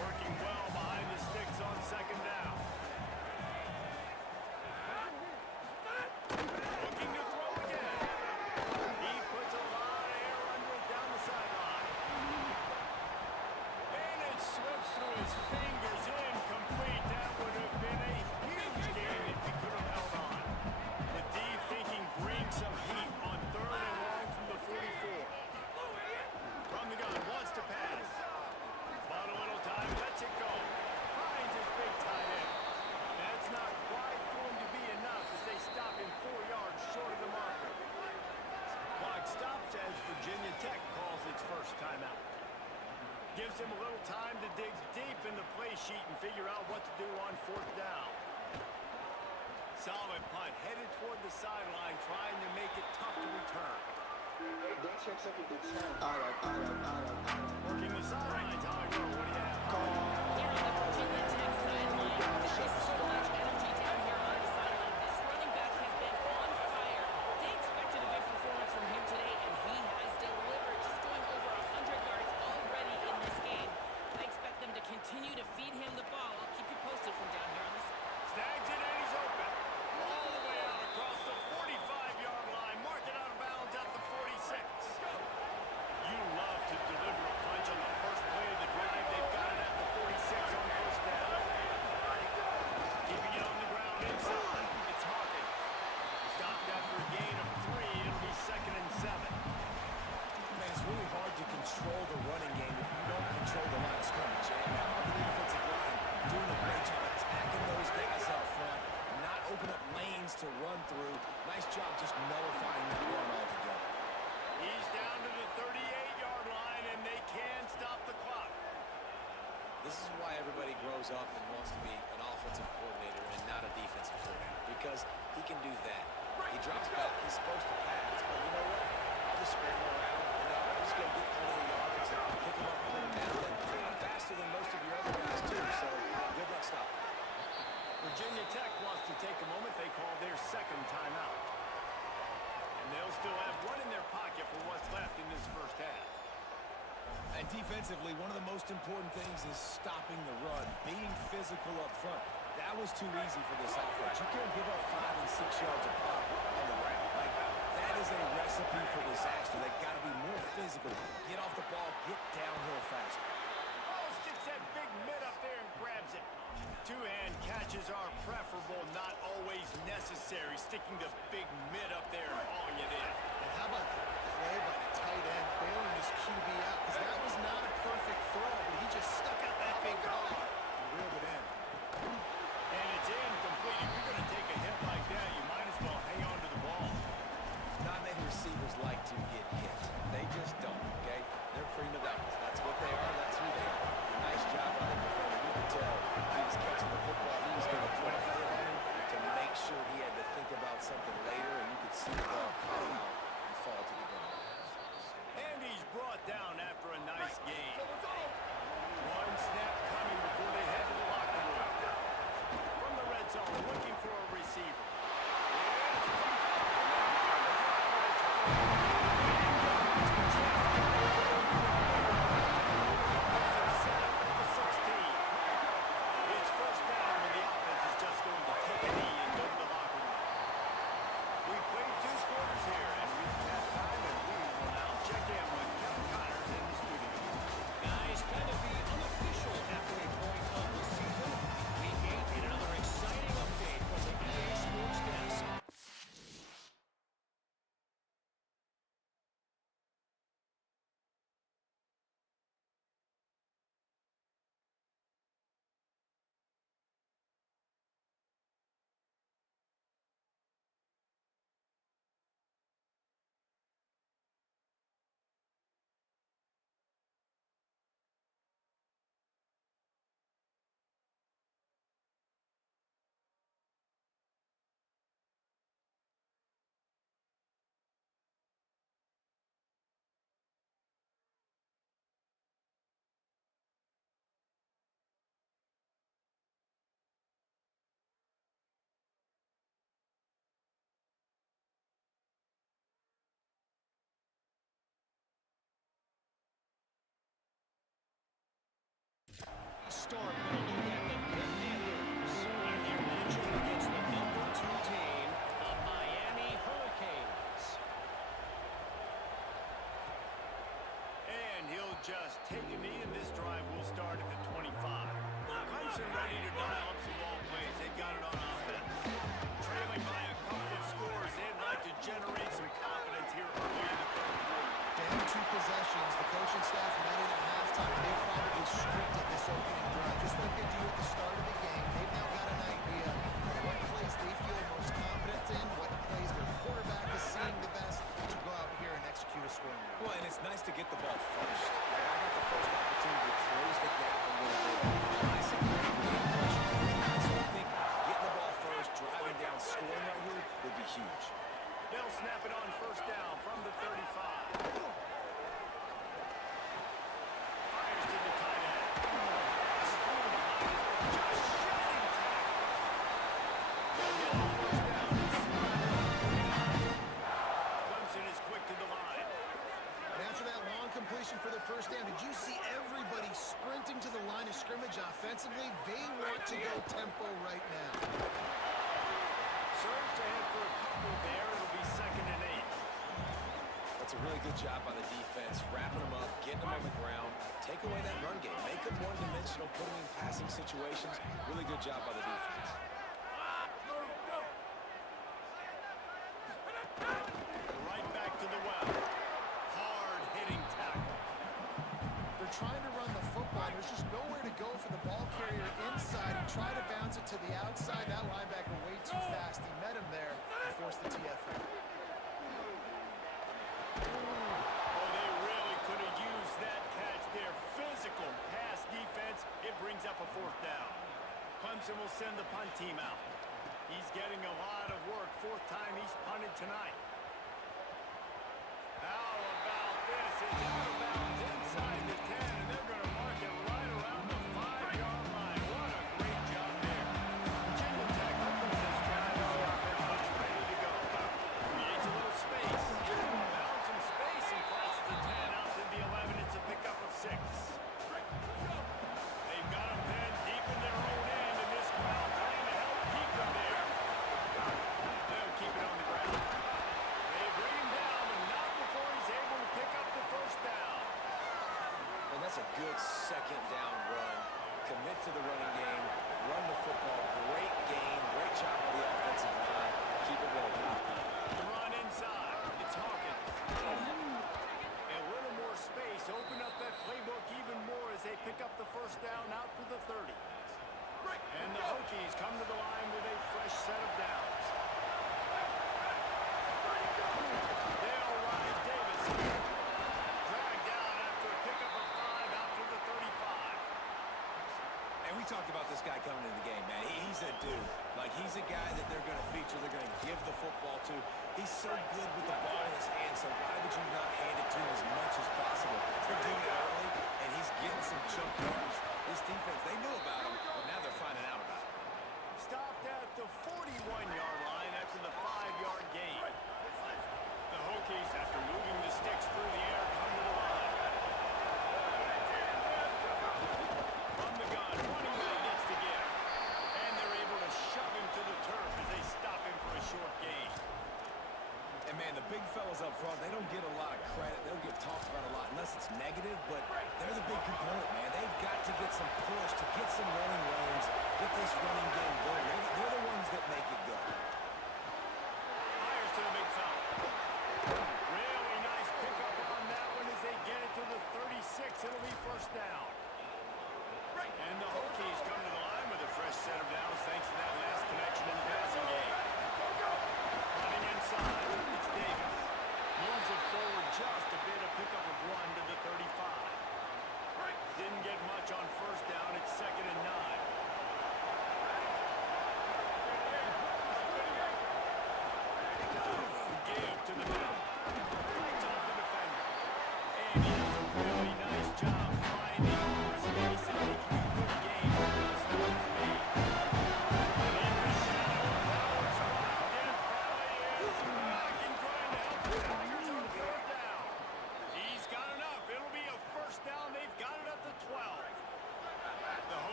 Working well behind the sticks on second down. Looking to throw again. He puts a lot of air under it down the sideline. And it slips through his fingers, incomplete. That would have been a huge gain if he could have held on. The D thinking brings some heat on 3rd and long from the 44. From the gun, wants to pass. Bought a little time, lets it go. Finds his big tight end. That's not quite going to be enough as they stop him 4 yards short of the marker. Clock stops as Virginia Tech calls its first timeout. Gives him a little time to dig deep in the play sheet and figure out what to do on 4th down. Solid punt, headed toward the sideline, trying to make it tough to return. Working the sidelines, Hollywood, what do you have? Here on the Virginia Tech sideline, there is so much energy down here on the sideline. This running back has been on fire. They expected a big performance from him today, and he has delivered, just going over 100 yards already in this game. I expect them to continue to feed him the ball. I'll keep you posted from down here on the side. Snags it and he's open. All the way out across the 45-yard line. Mark it out of bounds at the 46. You love to deliver a punch on the first play of the drive. They've got it at the 46 on 1st down. Keeping it on the ground inside. It's Hawkins. Stopped after a gain of 3. It'll be 2nd and 7. Man, it's really hard to control the running game if you don't control the line of scrimmage. And how about the defensive line doing a great job attacking those guys up front, not open up lanes to run through. Nice job just nullifying that run altogether. He's down to the 38-yard line, and they can stop the clock. This is why everybody grows up and wants to be an offensive coordinator and not a defensive coordinator, because he can do that. He drops back, he's supposed to pass, but you know what? I'll just scramble around, I'm just going to get plenty of yards and pick him up, put him down, and I'm faster than most of your other guys too, so good luck stopping. Virginia Tech wants to take a moment. They call their 2nd timeout. And they'll still have one in their pocket for what's left in this first half. And defensively, one of the most important things is stopping the run, being physical up front. That was too easy for this offense. You can't give up 5 and 6 yards a pop on the ground. Like, that is a recipe for disaster. They've got to be more physical. Get off the ball, get downhill faster. Oh, sticks that big mid up there and grabs it. Two-hand catches are preferable, not always necessary. Sticking the big mid up there and hauling it in. And how about the play by the tight end, bailing his QB out? Because that was not a perfect throw, but he just stuck out that big arm and reeled it in. And it's incomplete. If you're going to take a hit like that, you might as well hang on to the ball. Not many receivers like to get hit. They just don't, okay? They're prima donnas. That's what they are. That's who they are. Nice job by the defender. You could tell he was catching the football. He was going to put a hit on him to make sure he had to think about something later, and you could see the ball pop out and fall to the ground. And he's brought down after a nice gain. One snap coming before they head to the locker room. From the red zone, looking for a receiver. It's 1st down, and the offense is just going to take a knee and go to the locker room. We've played 2 quarters here, and we've had time, and we will now check in with Kevin Connors in the studio. Guys, kind of the unofficial halfway point of the season. Week 8 in another exciting update from start with a look at the Pitt Panthers and their matchup against the #2 team, the Miami Hurricanes. And he'll just take a knee, and this drive will start at the 25. Clemson ready to dial up some ball plays. They've got it on offense. Trailing by a couple of scores, they'd like to generate some confidence here early in the third quarter. Down 2 possessions, the coaching staff met in at halftime. They probably scripted this opening drive, just like they do at the start of the game. They've now got an idea of what plays they feel most confident in, what plays their quarterback is seeing the best to go out here and execute a scoring drive. Well, and it's nice to get the ball first. Like, I got the first opportunity to close the gap a little bit. Apply some great game pressure to the guys. So I think getting the ball first, driving down, scoring right here would be huge. They'll snap it on first down from the 35. Fires to the tight end. Just thrown behind his just shedding tackles. They'll get the first down and spread it out. Clemson is quick to the line. And after that long completion for the first down, did you see everybody sprinting to the line of scrimmage offensively? They want to go tempo right now. Surge ahead for a couple there. It'll be 2nd and 8. That's a really good job by the defense, wrapping them up, getting them on the ground, take away that run game, make them one-dimensional, put them in passing situations. Really good job by the defense. Right back to the well. Hard-hitting tackle. They're trying to run the football. There's just nowhere to go for the ball carrier inside. He tried to bounce it to the outside. That linebacker way too fast. He met him there and forced the TFL. Oh, they really could have used that catch there. Physical pass defense. It brings up a 4th down. Clemson will send the punt team out. He's getting a lot of work. 4th time he's punted tonight. How about this? It's out of bounds inside the 10, and they're going to mark it right around the 5-yard line. What a great job there. Virginia Tech opens this drive as the offense looks ready to go. Creates a little space. Found some space and crosses the 10 out to the 11. It's a pickup of 6. They've got him pinned deep in their own end, and this crowd trying to help keep him there. They'll keep it on the ground. They bring him down, and not before he's able to pick up the first down. And that's a good 2nd down run. Commit to the running game, run the football. Great game, great job by the offensive line. Keep it rolling. The run inside. It's Hawkins. A little more space. Open up that playbook even more as they pick up the first down out to the 30. And the Hokies come to the line with a fresh set of downs. They'll ride Davis. Dragged down after a pickup of 5 out to the 35. And we talked about this guy coming into the game, man. He's a dude. Like, he's a guy that they're going to feature, they're going to give the football to. He's so good with the ball in his hand, so why would you not hand it to him as much as possible? They're doing it early, and he's getting some chunk yards. This defense, they knew about him, but now they're finding out about him. Stopped at the 41-yard line after the 5-yard gain. The Hokies, after moving the sticks through the air, come to the line. From the gun, running back gets the give. And they're able to shove him to the turf as they stop him for a short gain. And, man, the big fellas up front, they don't get a lot of credit. They don't get talked about a lot unless it's negative, but they're the big component, man. They've got to get some push, to get some running lanes, get this running game going. They're the ones that make it go. Hires to the big fella. Really nice pickup on that one as they get it to the 36. It'll be first down. And the Hokies come to the line with a fresh set of downs thanks to that last connection in the passing game. Running inside, it's Davis. Moves it forward just a bit, a pickup of 1 to the 35. Didn't get much on first down. It's 2nd and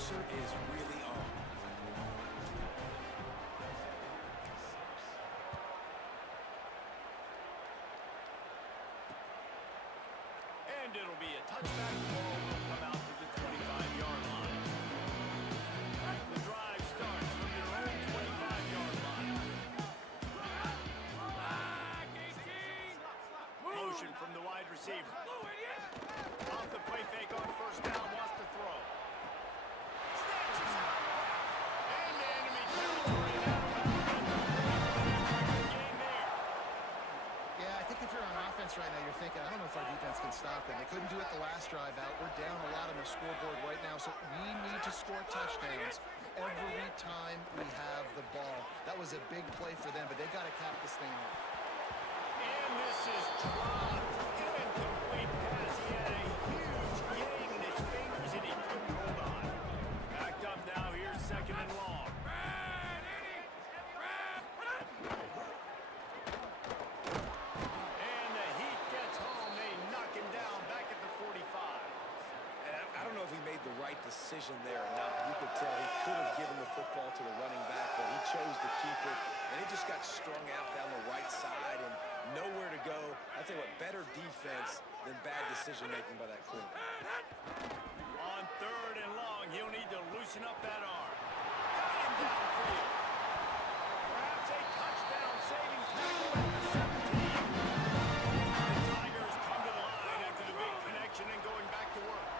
pressure is really on. And it'll be a touchback. The ball will come out to the 25-yard line. The drive starts from your own 25-yard line. Motion from the wide receiver. Off the play fake on first down, wants to throw. Snatches it up. Into enemy territory and out of bounds. Game there. Yeah, I think if you're on offense right now, you're thinking, I don't know if our defense can stop them. They couldn't do it the last drive out. We're down a lot on the scoreboard right now, so we need to score touchdowns every time we have the ball. That was a big play for them, but they got to cap this thing off. And this is dropped. Incomplete pass. He had a huge gain in his fingers, and he couldn't hold on. Backed up now. Here's second and long. And the Heat gets home. They knock him down back at the 45. And I don't know if he made the right decision there or not. You could tell he could have given the football to the running back, but he chose to keep it. And it just got strung out down the right side and nowhere to go. I'll tell you what, better defense than bad decision-making by that quarterback. On third and long, he'll need to loosen up that arm. Got him downfield. Perhaps a touchdown-saving tackle at the 17. The Tigers come to the line after the big connection and going back to work.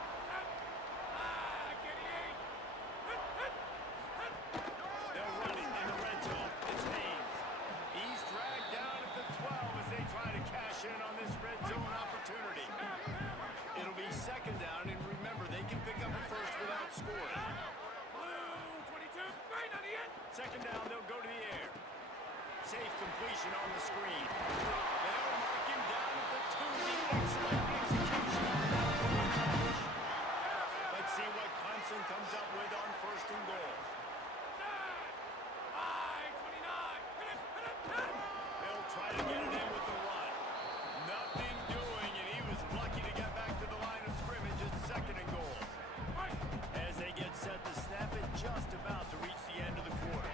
They'll run it in the red zone. It's Haynes. He's dragged down at the 12 as they try to cash in on this red zone opportunity. It'll be second down, and remember, they can pick up a first without scoring. Second down, they'll go to the air. Safe completion on the screen. They'll mark him down at the 2. The excellent execution on that catch. Let's see what Clemson comes up with on first and goal. They'll try to get it in with the run. Nothing doing, and he was lucky to get back to the line of scrimmage at second and goal. As they get set to snap it, just about to reach the end of the quarter.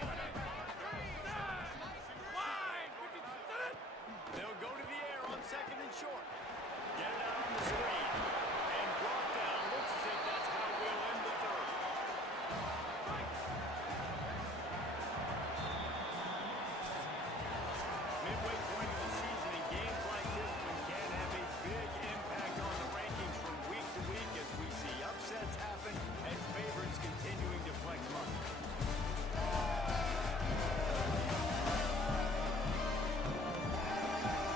They'll go to the air on second and short. Get it out on the screen. And brought down. Looks as if that's how we'll end the third. Midway point of the season, in games like this one can have a big impact on the rankings from week to week as we see upsets happen and favorites continuing to flex muscle.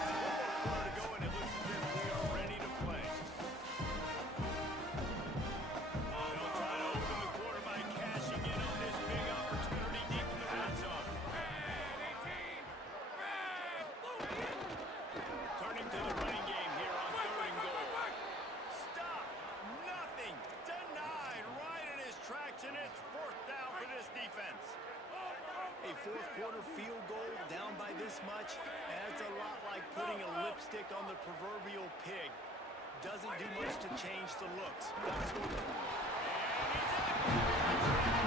One more quarter to go, and it looks as if we are ready to play. They'll try to open the quarter by cashing in on this big opportunity deep in the red zone. Turning to the running game here on third and goal. Stop! Nothing! Denied right in his tracks, and it's fourth down for this defense. A fourth quarter field goal down by this much, that's a lot like putting a lipstick on the proverbial pig. Doesn't do much to change the looks. Gotta score. And he's in!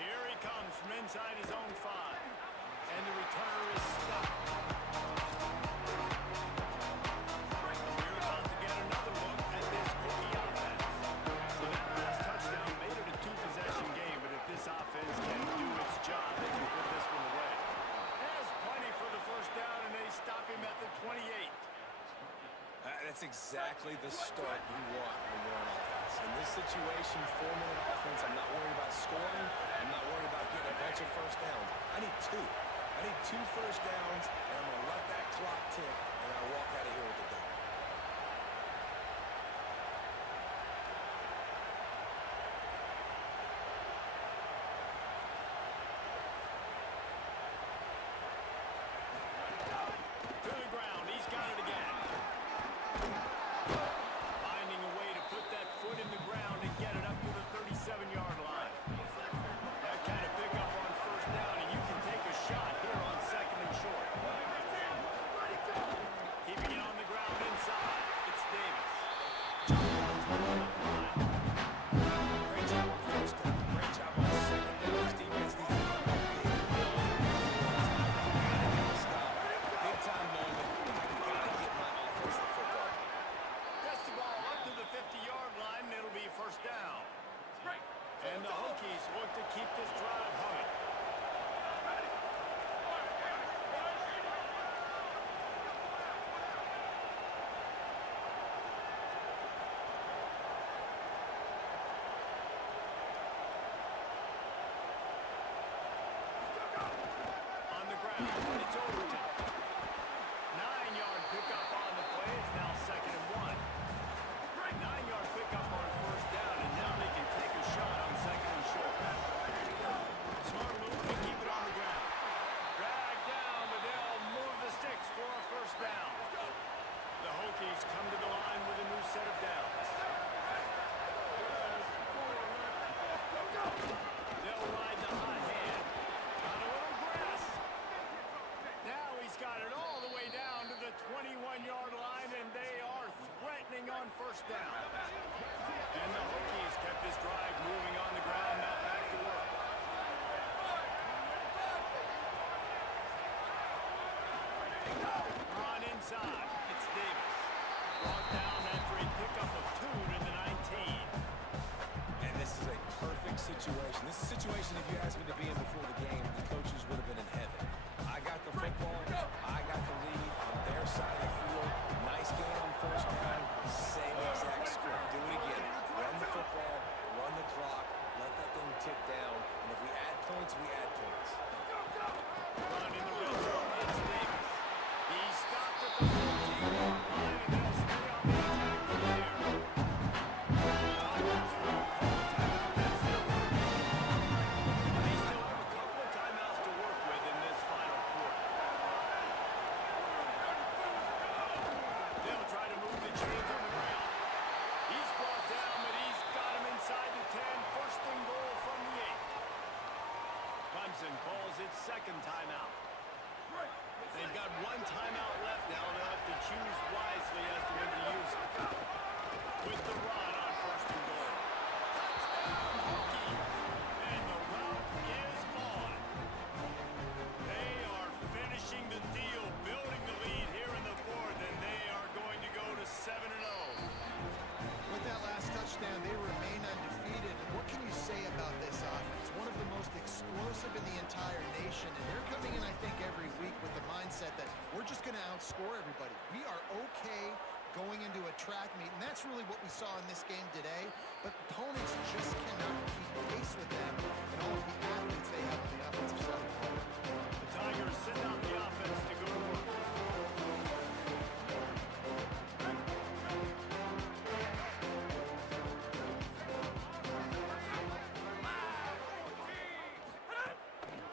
Here he comes from inside his own 5. And the returner is stopped. We're about to get another look at this rookie offense. So that last touchdown made it a 2-possession game, but if this offense can do its job, they can put this one away. Has plenty for the first down, and they stop him at the 28. That's exactly the start you want when you're on offense. In this situation, 4-minute offense, I'm not worried about scoring. I'm not worried about getting a bunch of first downs. I need 2. I need 2 first downs, and I'm going to let that clock tick, and I walk out of here with the dub. It's Overton. 9-yard pickup on the play. It's now 2nd and 1. 9-yard pickup on first down, and now they can take a shot on 2nd and short. Smart move to keep it on the ground. Drag down, but they'll move the sticks for a first down. The Hokies come to the line with a new set of downs. They'll ride the hot hand. On a little grass. Now he's got it all the way down to the 21-yard line, and they are threatening on first down. And the Hokies kept this drive moving on the ground, now back to work. On inside, it's Davis. Brought down after a pickup of 2 to the 19. And this is a perfect situation. This is a situation, if you asked me to be in before the game, the coaches would have been in heaven. I got the football. I got the lead on their side of the field. Nice game on first down. Same exact script. Do it again. Run the football. Run the clock. Let that thing tick down. And if we add points, we add points. Run in the red zone. It's Davis. He stopped at the 14-yard line, and they'll stay on the attack from there. Tigers will call a timeout. That's their first. They still have a couple of timeouts to work with in this final quarter. They'll try to move the chains on the ground. He's brought down, but he's got him inside the 10. First and goal from the 8. Clemson calls its second timeout. They've got one timeout left now. They'll have to choose wisely as to when to use it. With the run on first and goal. Touchdown, Hokies! And the route is on. They are finishing the deal, building the lead here in the fourth, and they are going to go to 7-0. With that last touchdown, they remain undefeated. What can you say about this offense? One of the most explosive in the entire nation, and they're coming in, I think, every week with the mindset that we're just going to outscore everybody. We are okay going into a track meet, and that's really what we saw in this game today, but opponents just cannot keep pace with them and all of the athletes they have on the offensive side of the ball. The Tigers send out the offense to go to work.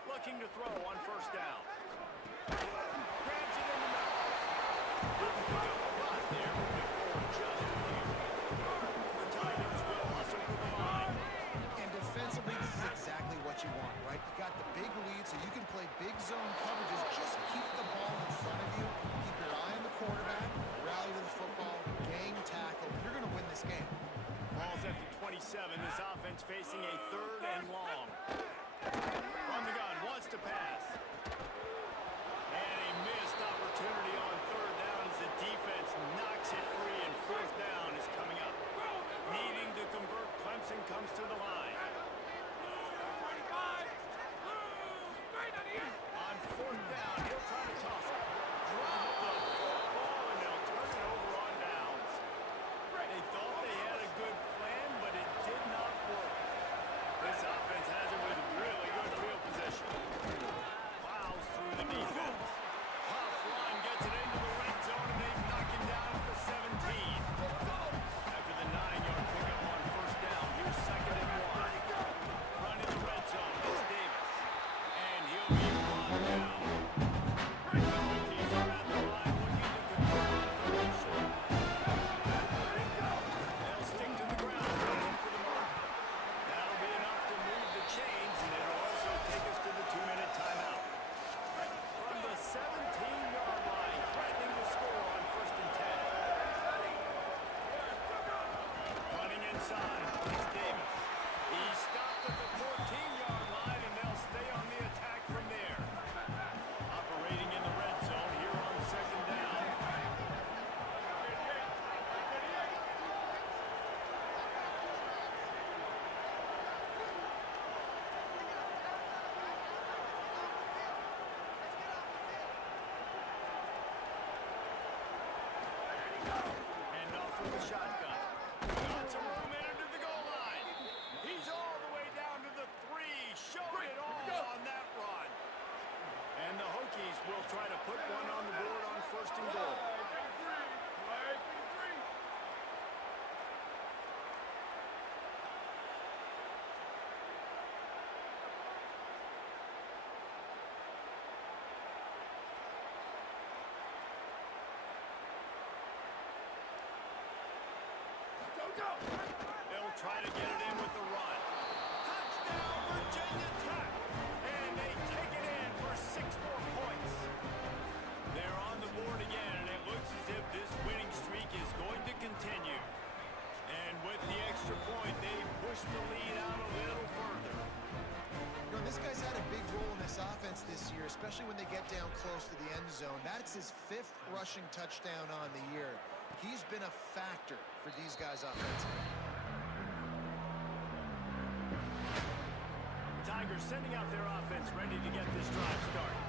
Looking to throw on first down. Grabs it in the middle. Didn't pick up a lot there, moving forward just a few. The Tigers will hustle for the line. And defensively, this is exactly what you want, right? You got the big lead, so you can play big zone coverages. Just keep the ball in front of you. Keep your eye on the quarterback. Rally to the football. Gang tackle. You're going to win this game. Ball's at the 27. This offense facing a 3rd and long. From the gun, wants to pass. And a missed opportunity on 3rd down as the defense knocks it free, and 4th down is coming up. Needing to convert, Clemson comes to the line. On 4th down, he'll try to toss it. Drop the football, and they'll turn it over on downs. They thought they had a good plan, but it did not work. This offense has it with really good field position. Plows through the defense. Tough line gets it into the red zone, and they knock him down at the 17. After the 9-yard pickup on first down, here's 2nd and 1. Run in the red zone. It's Davis. And he'll be brought down. The Hokies are at the line looking to convert on 3rd and short. They'll stick to the ground, looking for the mark. That'll be enough to move the chains, and it'll also take us to the 2-minute timeout. From the 17-yard line, threatening to score on 1st and 10. Running inside, it's Davis. He stopped at the 14-yard line, and they'll stay on the attack from there. Operating in the red zone here on 2nd down. And off with the shotgun. Got some room in into the goal line. They'll try to get it in with the run. Touchdown, Virginia Tech! And they take it in for 6 more points. They're on the board again, and it looks as if this winning streak is going to continue. And with the extra point, they push the lead out a little further. You know, this guy's had a big role in this offense this year, especially when they get down close to the end zone. That's his 5th rushing touchdown on the year. He's been a factor for these guys offensively. Tigers sending out their offense ready to get this drive started.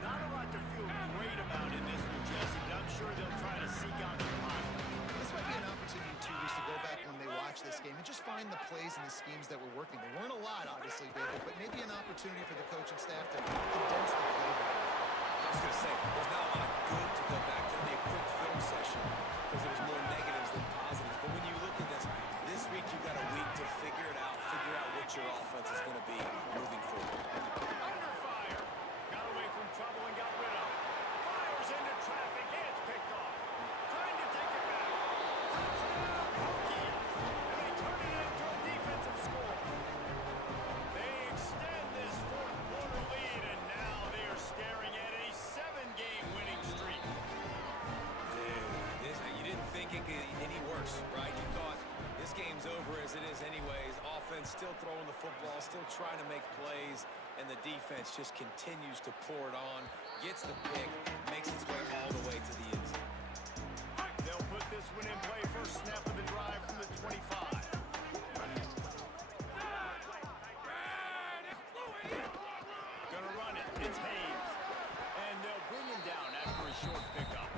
Not a lot to feel great about in this one, Jesse, but I'm sure they'll try to seek out some positives. This might be an opportunity, too, Reese, to go back when they watch this game and just find the plays and the schemes that were working. There weren't a lot, obviously, David, but maybe an opportunity for the coaching staff to condense the playbook. I was going to say, there's not a lot of good to go back. There'll be a quick film session because there's more negatives than positives. But when you look at this week you've got a week to figure it out, figure out what your offense is going to be moving forward. Under fire. Got away from trouble and got rid of it. Fires into traffic, and it's picked off. Trying to take it back. Touchdown, Hokies. And they turn it into a defensive score. They extend this 4th quarter lead, and now they are staring at a 7-game winning streak. Dude, you didn't think it could get any worse, right? You thought this game's over as it is anyways. Offense still throwing the football, still trying to make plays, and the defense just continues to pour it on, gets the pick, makes its way all the way to the end zone. They'll put this one in play. First snap of the drive from the 25. Gonna run it. It's Hayes. And they'll bring him down after a short pickup.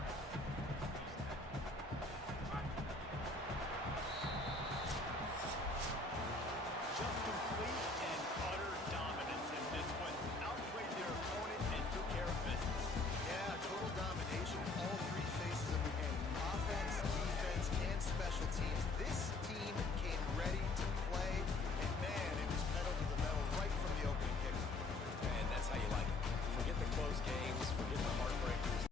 Just complete and utter dominance in this one. Outplayed their opponent and took care of business. Yeah, total domination in all 3 phases of the game. Offense, defense, and special teams. This team came ready to play, and man, it was pedal to the metal right from the opening kick. And that's how you like it. Forget the close games, forget the heartbreakers.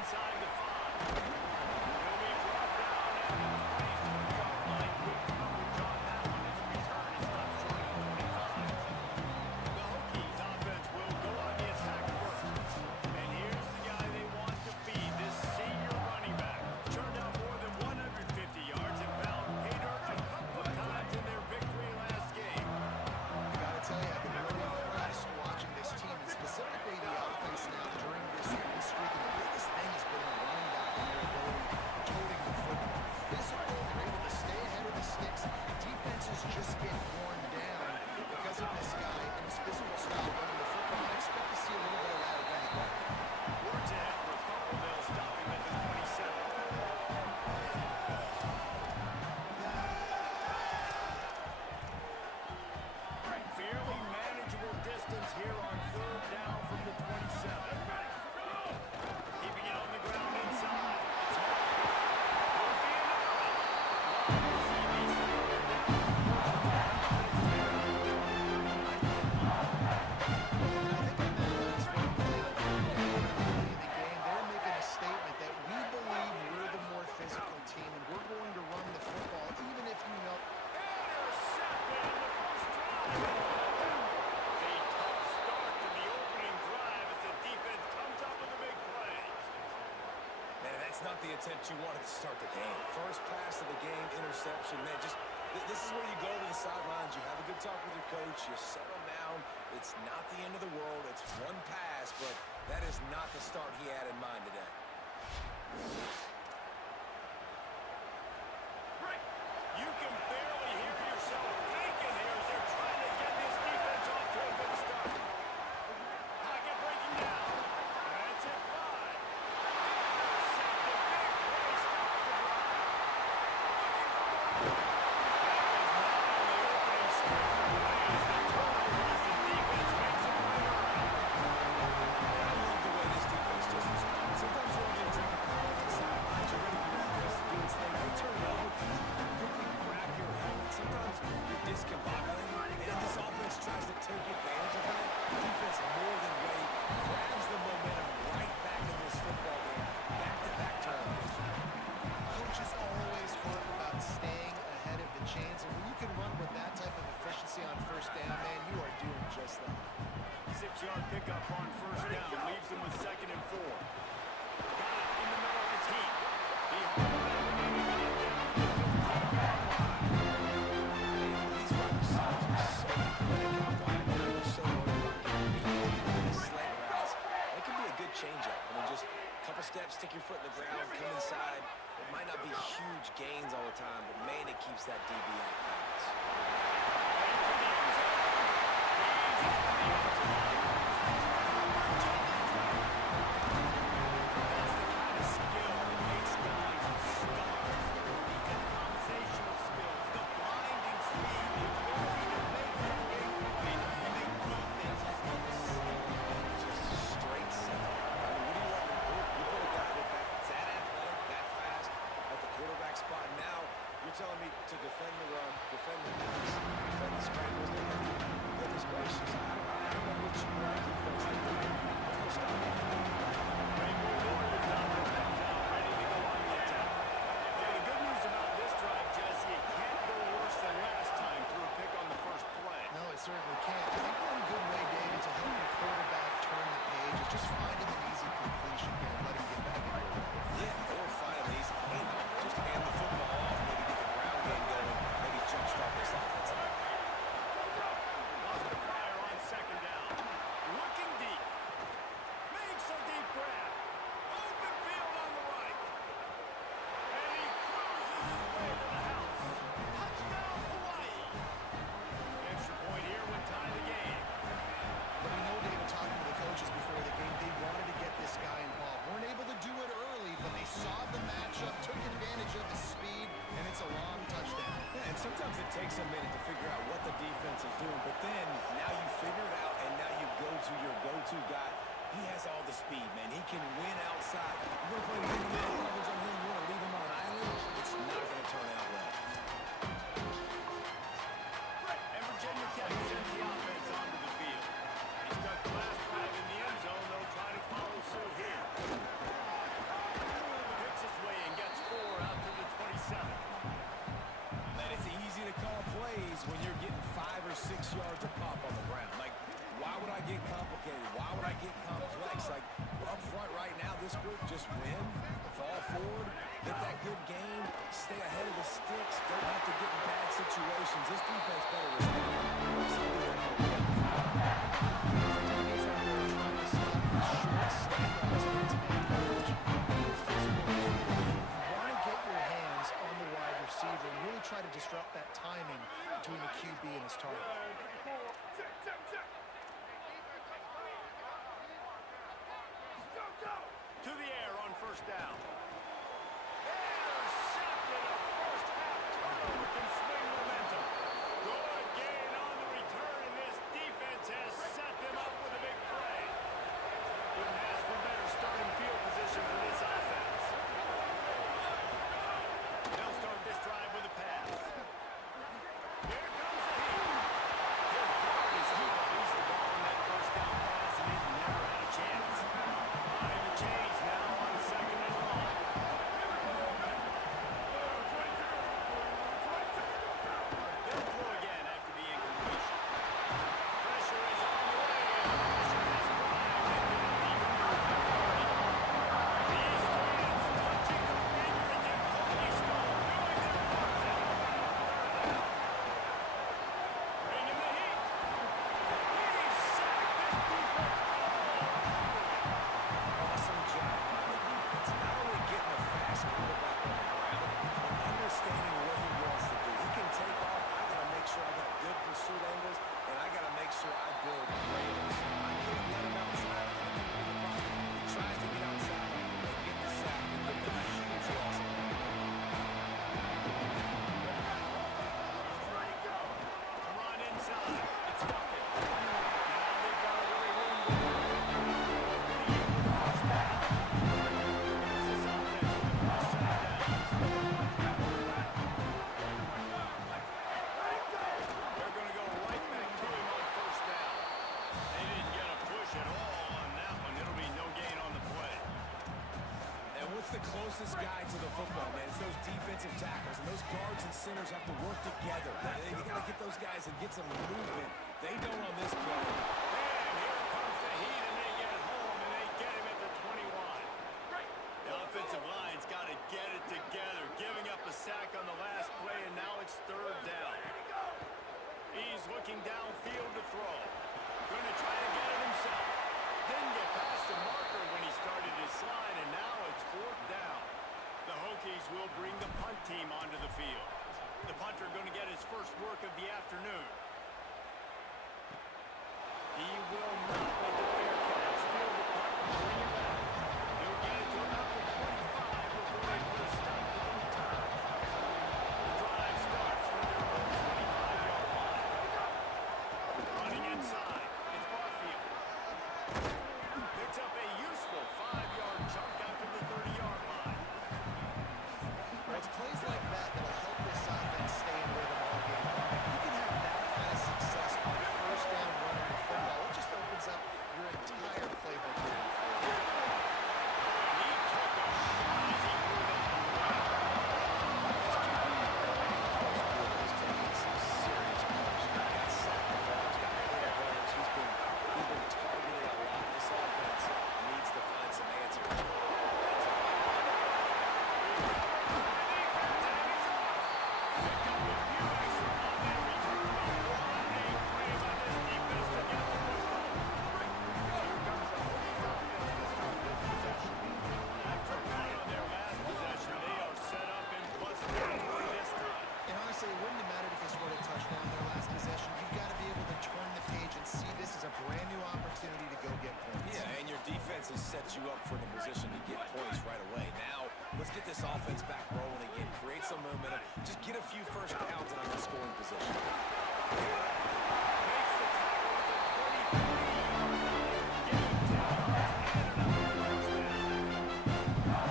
inside the 5. He'll be brought down at the 22-yard line. Good coverage on that one as a return is stopped short of the 25. The Hokies offense will go on the attack first. And here's the guy they want to feed, this senior running back. Turned out more than 150 yards and found pay dirt a couple of times in their victory last game. Gotta tell you, I've been really impressed watching this team, and specifically the offense now during this win streak. And the biggest thing has been the running back and their ability toting the football. Physical, they're able to stay ahead of the sticks. Defenses just get worn down because of this guy and his physical style running the football. I expect to see a little bit of that again today. Words ahead for a couple. They'll stop him at the 27. Fairly manageable distance here on third down from the 27. Keeping it on the ground inside. It's They're making a statement that we believe we're the more physical team, and we're going to run the football, even if you know. intercepted in the first drive. A tough start to the opening drive as the defense comes up with a big play. Man, that's not the attempt you wanted to start the game. First pass of the game, interception. Man, this is where you go to the sidelines. You have a good talk with your coach. You settle down. It's not the end of the world. It's one pass, but that is not the start he had in mind today. You can barely hear yourself thinking here as they're trying to get this defense off to a good start. Pocket breaking down. That's it, 5. Intercepted. Big play stops the drive. Coaches always harp about staying ahead of the chains, and when you can run with that type of efficiency on first down, man, you are doing just that. 6-yard pickup on first down. Leaves them with 2nd and 4. Got it in the middle of his heat. He hauled that one in and got it down to the 15-yard line. These wide receivers are so athletic and wide now. They're so worried about getting beat. These slant routes, that could be a good changeup. I mean, just a couple steps, stick your foot in the ground, come inside. It might not be huge gains all the time, but man, it keeps that DB off balance. That's the kind of skill that makes guys stars. The improvisational skills, the blinding speed, the ability to make that big play and make defenses do the same. Just straight seven. I mean, what do you want to do? You put a guy that's that athletic, that fast, at the quarterback spot. Now, you're telling me to defend the run, defend the pass, defend the scrambles. Goodness gracious, I don't know what you want to defense to do. There's no stopping that. Rainbow Warriors offense comes out ready to go on the attack. Yeah, the good news about this drive, Jesse, it can't go worse than last time through a pick on the first play. No, it certainly can't. I think one good way, David, to help your quarterback turn the page is just find him an easy completion here and let him get back into it. Yeah, or find an easy handoff. Just hand the football off, maybe get the ground game going, maybe jumpstart this offense. Lost the fire on 2nd down. Looking deep. Makes a deep grab. Open field on the right. And he cruises his way to the house. Touchdown, Hawaii. Extra point here would tie the game. But we know, David, talking to the coaches before the game, they wanted to get this guy involved. Weren't able to do it early, but they saw the matchup, took advantage of his speed, and it's a long touchdown. Yeah, and sometimes it takes a minute to figure out what the defense is doing, but then now you figure it out, and now you go to your go-to guy. He has all the speed, man. He can win outside. You want to play middle coverage on him, you want to leave him on an island, it's not going to turn out well. And Virginia Tech sends the offense onto the field. He stuck the last drive in the end zone. They'll try to follow suit here. get complicated? Why would I get complex? Like, up front right now, this group just win, fall forward, get that good game, stay ahead of the sticks, don't have to get in bad situations. This defense better respond. Try to disrupt that timing between the QB and his target. To the air on first down. Intercepted. A first half turnover can swing momentum. Good gain on the return, and this defense has set them up with a big play. Couldn't ask for better starting field position for this offense. They'll start this drive with a pass. Here comes the heat. Good hard as he released the ball on that first down pass, and he never had a chance. Running the change now on second and long. They'll throw again after the incompletion. Pressure is on the way, and pressure has arrived, and now he moves at 30. These fans touching the finger as if Hockey Stone doing their part now. Bringing the heat. He's sacked. This defense Awesome job by the defense. Not only getting a fast quarterback on the ground, but understanding what he wants to do. He can take off. I got to make sure I got good pursuit angles, and I got to make sure I build rails. I can't let him outside. He tries to get outside and get the sack and get the huge loss of that. run inside. It's Bucket. Now they've got a little room to work with. This offense with the first set of downs. They're going to go right back to him on first down. They didn't get a push at all on that one. It'll be no gain on the play. And what's the closest guy to the football, man? It's those defensive tackles, and those guards and centers have to work together. You got to get those guys and get some movement. They don't on this play. And here comes the heat, and they get home, and they get him at the 21. The offensive line's got to get it together, giving up a sack on the last play, and now it's third down. He's looking downfield to throw. Going to try to get it himself. Didn't get past the marker when he started his slide, and now it's fourth down. The Hokies will bring the punt team onto the field. The punter going to get his first work of the afternoon. He will not make a fair catch. Field the punt and bring it back. He'll get it to about the 25 before they put a stop to the return. The drive starts from their own 25-yard line. Running inside, it's Barfield. Picks up a useful 5-yard chunk after the 30-yard line. Well, it's plays like that that'll help this offense stay in rhythm all game long. If you can have that kind of success on first down running the football, it just opens up your entire playbook moving forward. He took a shot as he threw that one away. He's taking some serious punches. He's got sacked a lot. He's got hit runners. He's been targeted a lot. This offense needs to find some answers. And honestly, it wouldn't have mattered if they scored a touchdown their last possession. You've got to be able to turn the page and see this as a brand new opportunity to go get points. Yeah, and your defense has set you up for the position to get points right away. Now, let's get this offense back rolling again, create some momentum, just get a few first downs in a scoring position. Makes the tackle at the 23. Getting 10 yards and another first down.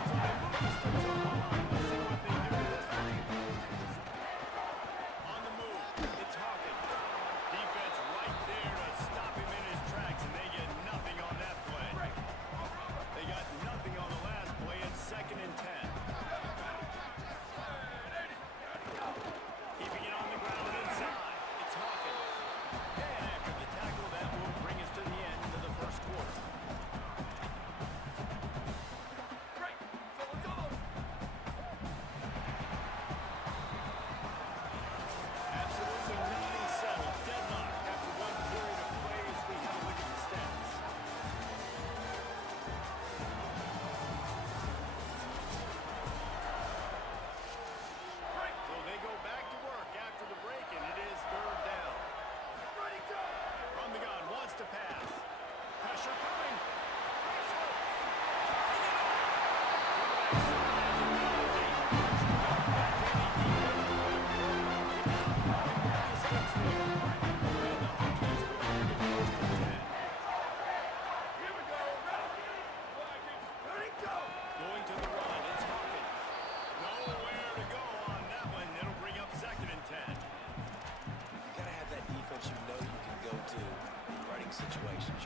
So they move this to Tomaha. Let's see what they do this week. On the move, it's Hawkins. Defense right there to stop him in his tracks, and they get nothing on that play. They got nothing on the last play. It's second and 10. Keeping it on the ground inside. It's Hawkins.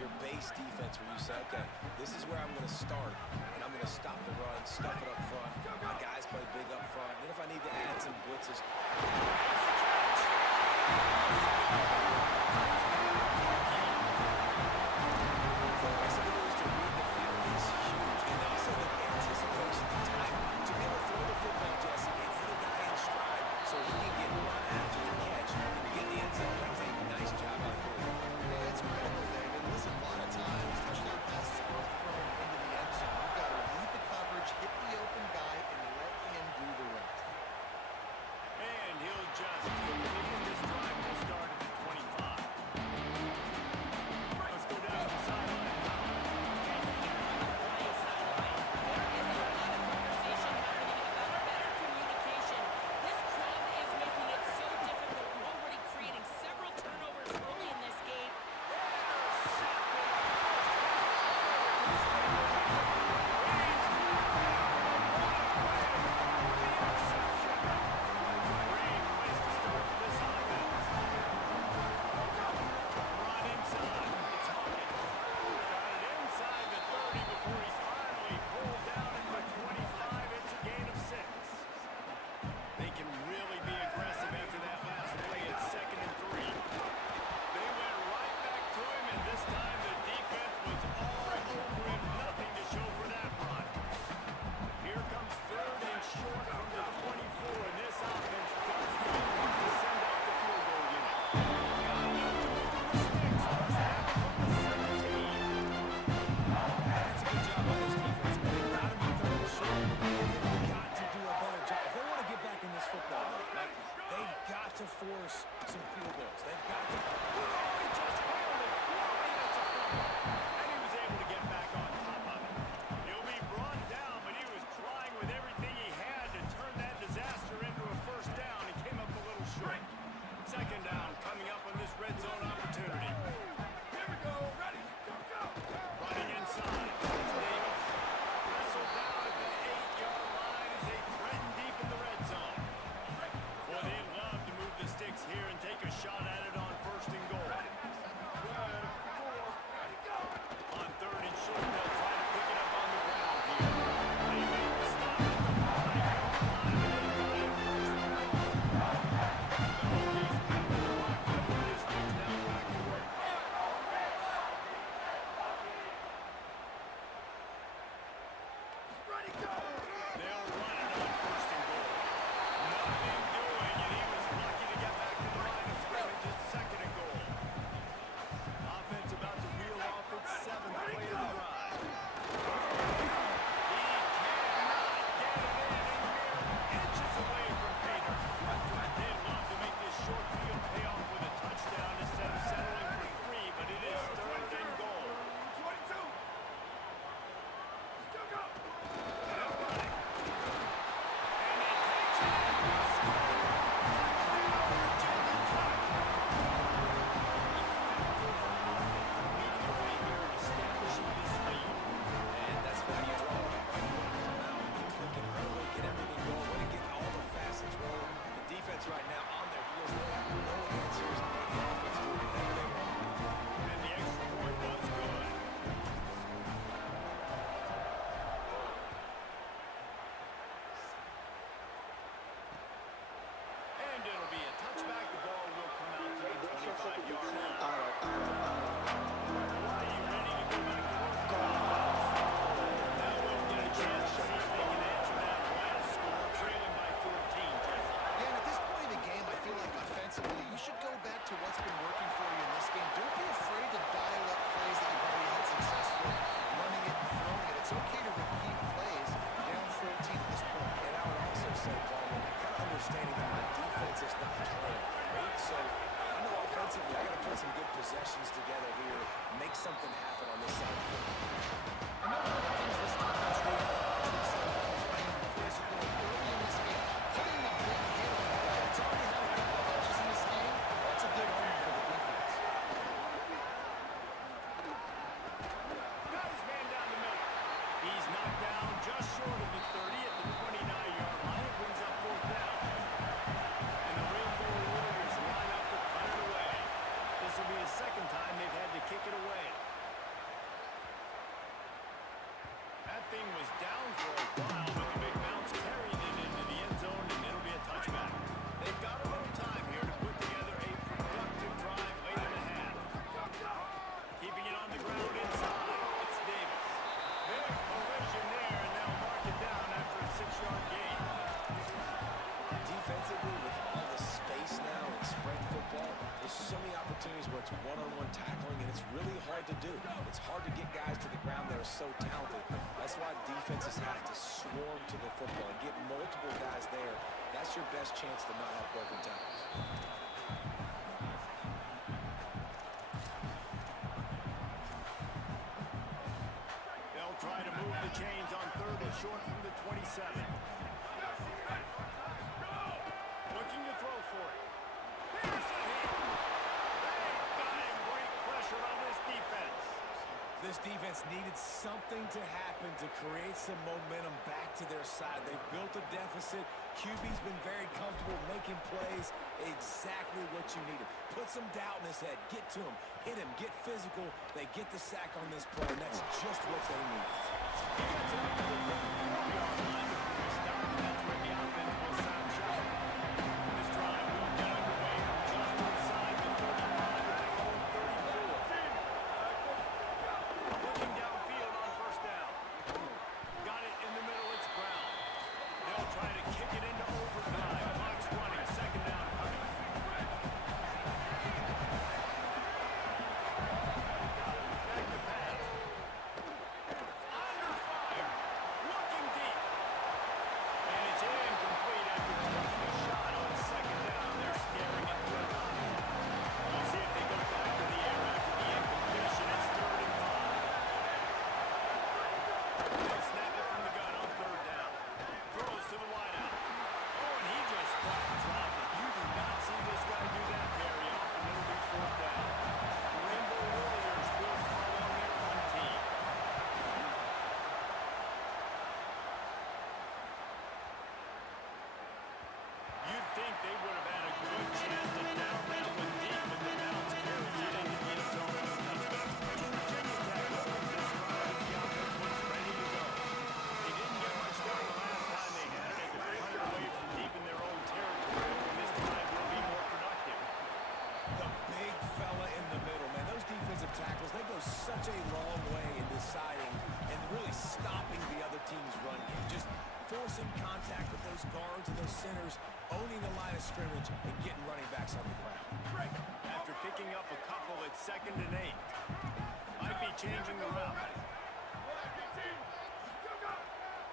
your base defense where you say, okay, this is where I'm going to start, and I'm going to stop the run, stuff it up front. My guys play big up front. And if I need to add some blitzes, flexibility to read the field is huge, and also the anticipation, the time to be able to throw the football, Jesse, and hit a guy in stride so he can get run after the catch and get the end zone. That was a nice job by the quarterback. Yeah, it's critical, David. Listen, a lot of times touchdown passes are thrown into the end zone. You've got to read the coverage, hit the open guy, and let him do the rest. And he'll just keep moving. This drive will start at the 25. was down for a while, but the big bounce carried it into the end zone, and it'll be a touchback. They've got a little time here to put together a productive drive late in the half. Keeping it on the ground inside. It's Davis. Big collision there, and they'll mark it down after a 6-yard gain. Defensively, with all the space now in spread football, there's so many opportunities where it's one-on-one tackling, and it's really hard to do. It's hard to get guys to the ground that are so talented. That's why defenses have to swarm to the football and get multiple guys there. That's your best chance to not have broken tackles. They'll try to move the chains on 3rd and short from the 27. Looking to throw for it. Here's a hit. They've got him. Great pressure on this defense. This defense needed something to happen to create some momentum back to their side. They've built a deficit. QB's been very comfortable making plays. Exactly what you needed. Put some doubt in his head. Get to him. Hit him. Get physical. They get the sack on this play, and that's just what they need. He gets out to the 4-yard line before he stopped, and that's where the offense will sound sharp. This drive will get underway from just inside the 35 at their own 34. Looking downfield on 1st down. Got it in the middle. It's Brown. They'll try to kick it into overtime. Clock's running. 2nd down coming. Back to pass. Under fire. Looking deep. And it's incomplete after taking a shot on 2nd down. They're scaring it to a line. We'll see if they go back to the air after the incompletion. It's 3rd and 5. They'll snap it from the gun on 3rd down. Throws to the wideout. Oh, and he just flat dropped it. You do not see this guy do that very often. It'll be 4th down. Rainbow Warriors will call on their own team. You'd think they would have had a good chance to down that one deep, but the bounce carries it into the end zone for a touchdown. Virginia Tech opens this drive as the offense looks ready to go. They didn't get much done the last time they had it. They're 100 away from deep in their own territory, and this drive will be more productive. The big fella in the middle, man. Those defensive tackles, they go such a long way in deciding and really stopping the other team's run game. Just forcing contact with those guards and those centers, owning the line of scrimmage, and getting running backs on the ground. After picking up a couple, it's 2nd and 8. Might be changing the route.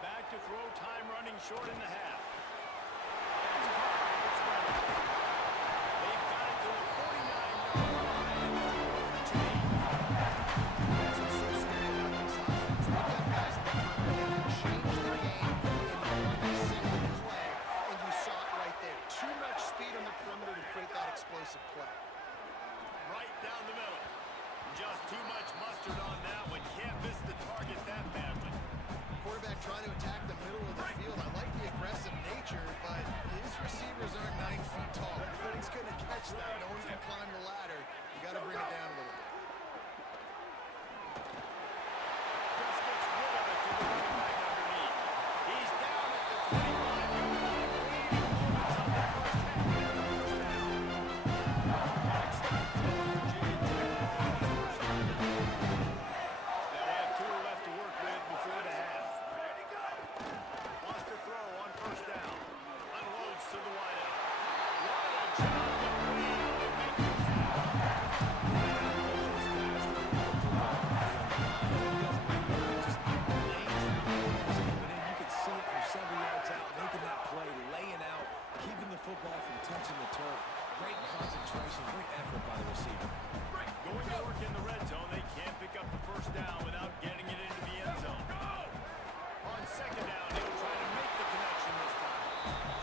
Back to throw, time running short in the half. It's caught. It's running. They've got it to the 49-yard line, and they're over the chain. That's what's so scary about this offense. They've got guys in the perimeter that can change the game in one single play, and you saw it right there. Too much speed on the perimeter to create that explosive play. Right down the middle. Just too much mustard on that one. Can't miss the target that badly. Quarterback trying to attack the middle of the field. I like the aggressive nature, but his receivers aren't 9 feet tall. Nobody's going to catch that. No one can climb the ladder. You got to bring it down a little bit. Just gets rid of it to the running back underneath. He's down at the 25-yard line. Leading moments of the first half. And it's a 1st down. Clock stopped for Virginia Tech. They'll have 2 left to work with before the half. Wants to throw on 1st down. Unloads to the wideout. What a job to play out and make the You can see it from several yards out, making that play, laying out, keeping the football from touching the turf. Great concentration, great effort by the receiver. Going to work in the red zone, they can't pick up the 1st down without getting it into the end zone. On 2nd down, he'll try to make the connection this time.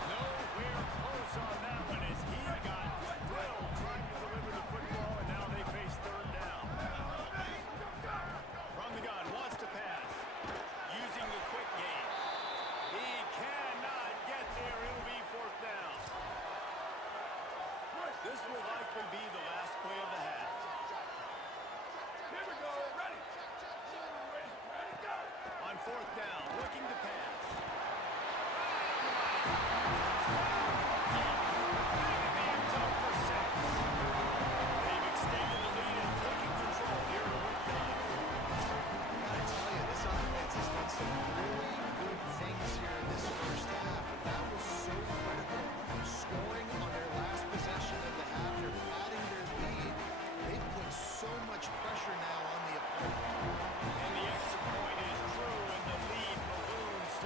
Nowhere close on that one as he got drilled trying to deliver the football, and now they face 3rd down. From the gun, wants to pass. Using the quick game. He cannot get there. It'll be 4th down. This will likely be the last play of the half. Here we go. Ready. Ready, go. On 4th down, looking to pass. They've extended the lead and taken control here to week 9. I gotta tell you, this offense has done some really good things here in this first half. That was so critical. Scoring on their last possession of the half, they're padding their lead. They've put so much pressure now on the opponent. And the extra point is true, and the lead balloons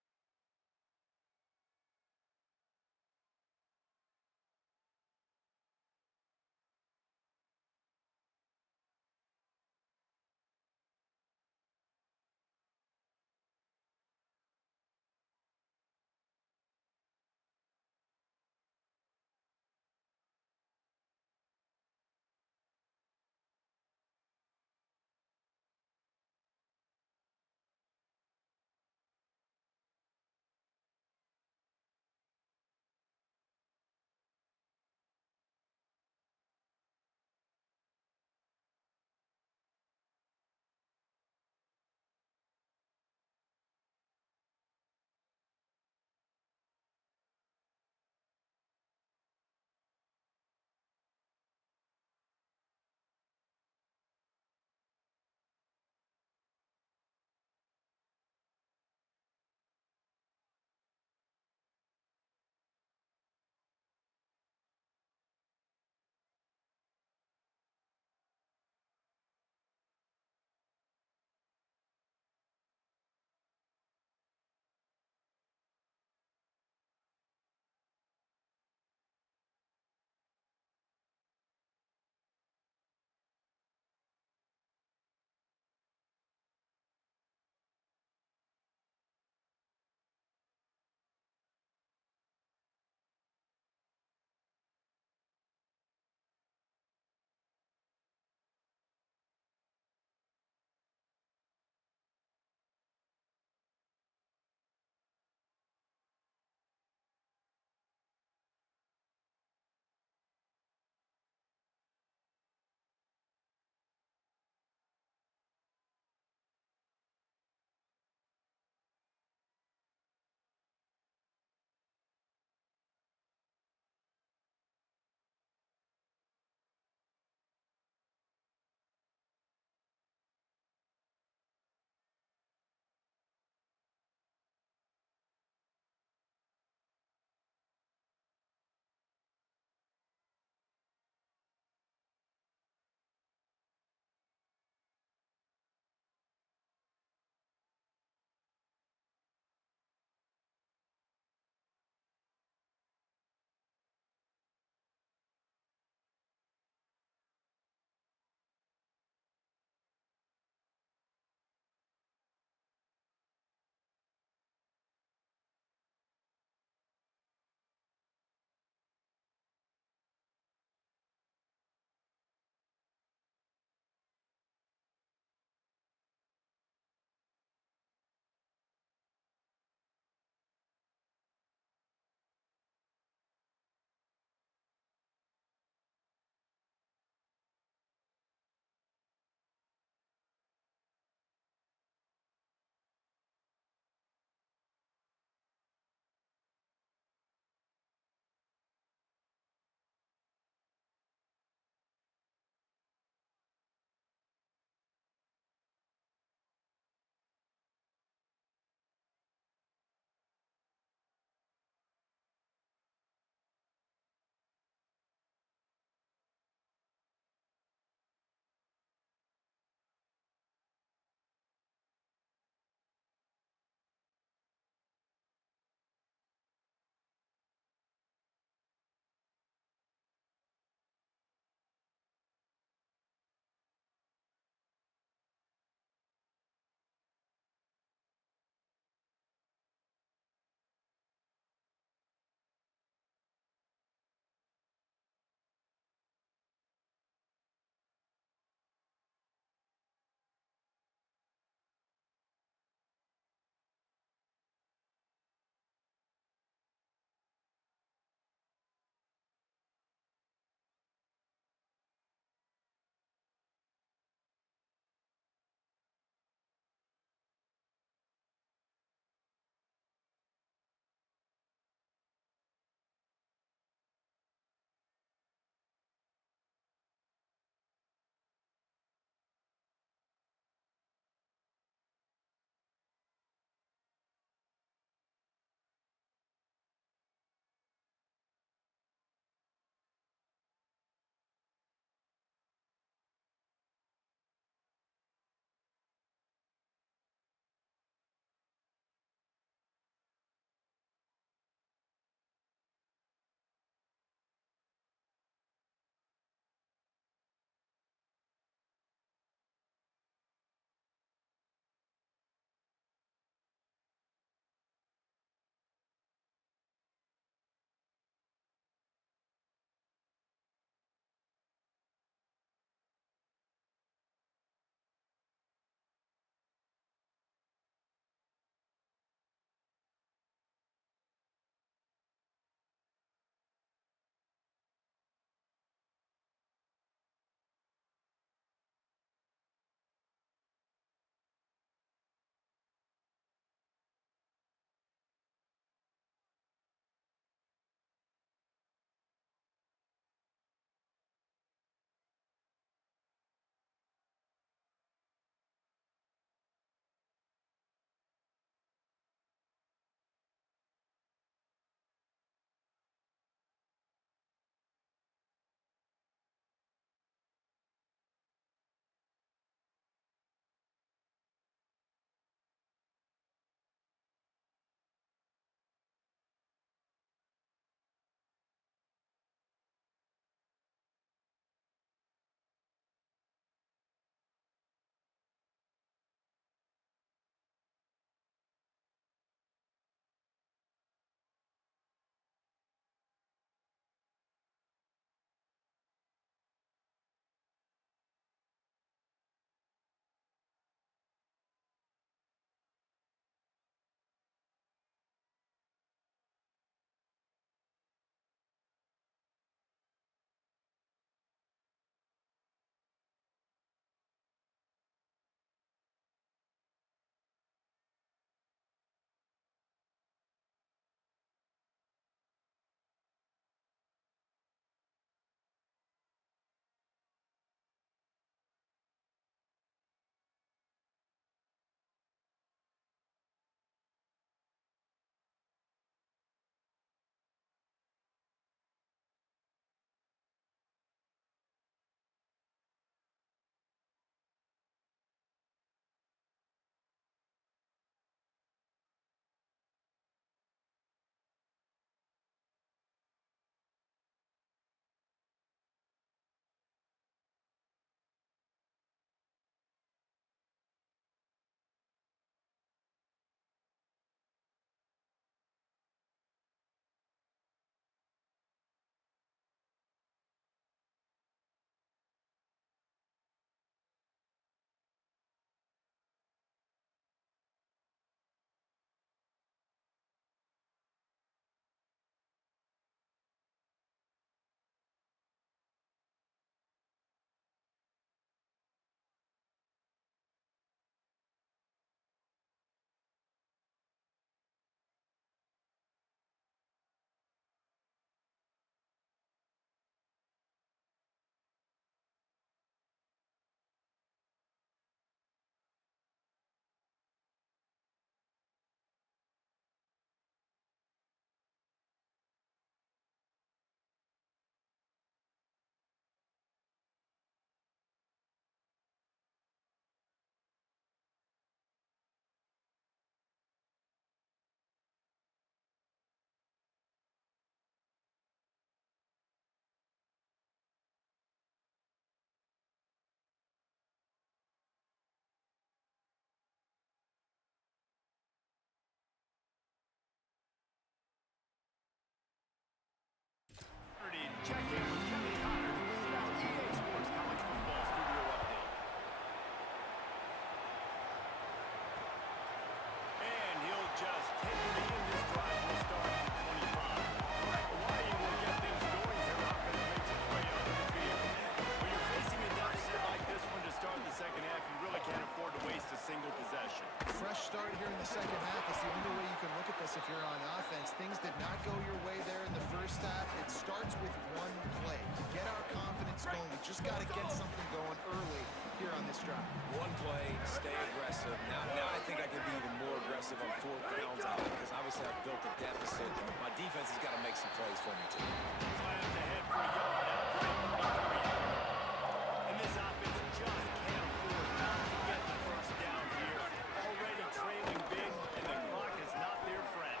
in the second half. It's the only way you can look at this if you're on offense. Things did not go your way there in the first half. It starts with one play. Get our confidence going. We just got to get something going early here on this drive. One play, stay aggressive. Now I think I can be even more aggressive on fourth downs because obviously I've built a deficit. My defense has got to make some plays for me too. Slams ahead for a yard out to 33. And this offense just can't afford not to get the first down here. Already trailing big, and the clock is not their friend.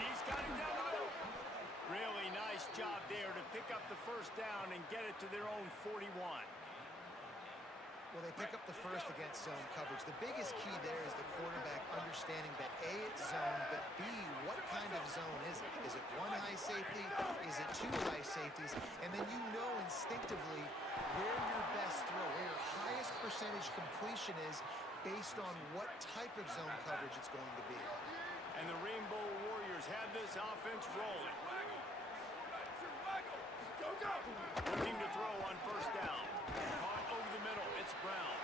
He's got him down the middle. Really nice job there to pick up the first down and get it to their own 41. Well, they pick up the first against zone coverage. The biggest key there is the quarterback understanding that A, it's zone, but B, what kind of zone is it? Is it one high safety? Is it two high safeties? And then you know instinctively where your best throw, where your highest percentage completion is based on what type of zone coverage it's going to be. And the Rainbow Warriors have this offense rolling. Looking to throw on first down. Caught over the middle. It's Brown.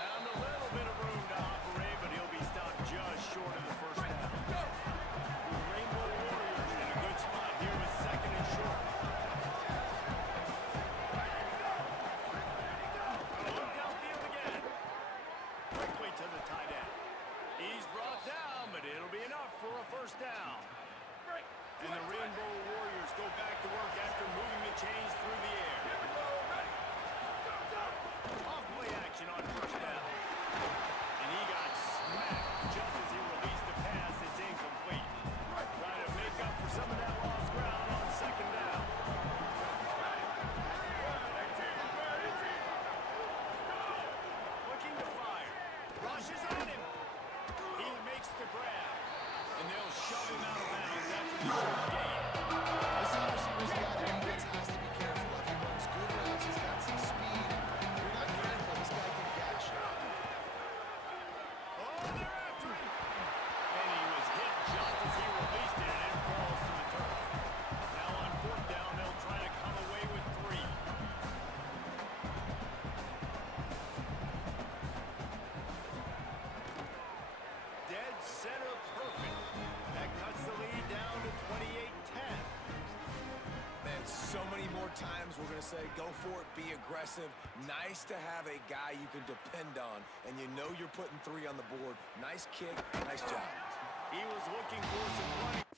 Found a little bit of room to operate, but he'll be stopped just short of the first down. The Rainbow Warriors in a good spot here with second and short. Gonna look downfield again. Quickly to the tight end. He's brought down, but it'll be enough for a first down. And the Rainbow Warriors go back to work after moving the chains through the air. Off play action on first down. And he got smacked just as he released the pass. It's incomplete. Trying to make up for some of that lost ground on second down. Looking to fire. Rushes on him. He makes the grab. And they'll shove him out of bounds after the short gain. This receiver's got it. Defense has to be careful. If he runs good routes, he's got some speed. If you're not careful, this guy can gash you. Oh, they're after him. And he was hit just as he released it, and it falls to the turf. Now on fourth down, they'll try to come away with 3. Dead center perfect. That cuts the lead down to 28-10. Man, so many more times we're going to say, go for it, be aggressive. Nice to have a guy you can depend on, and you know you're putting 3 on the board. Nice kick, nice job. He was looking for some running.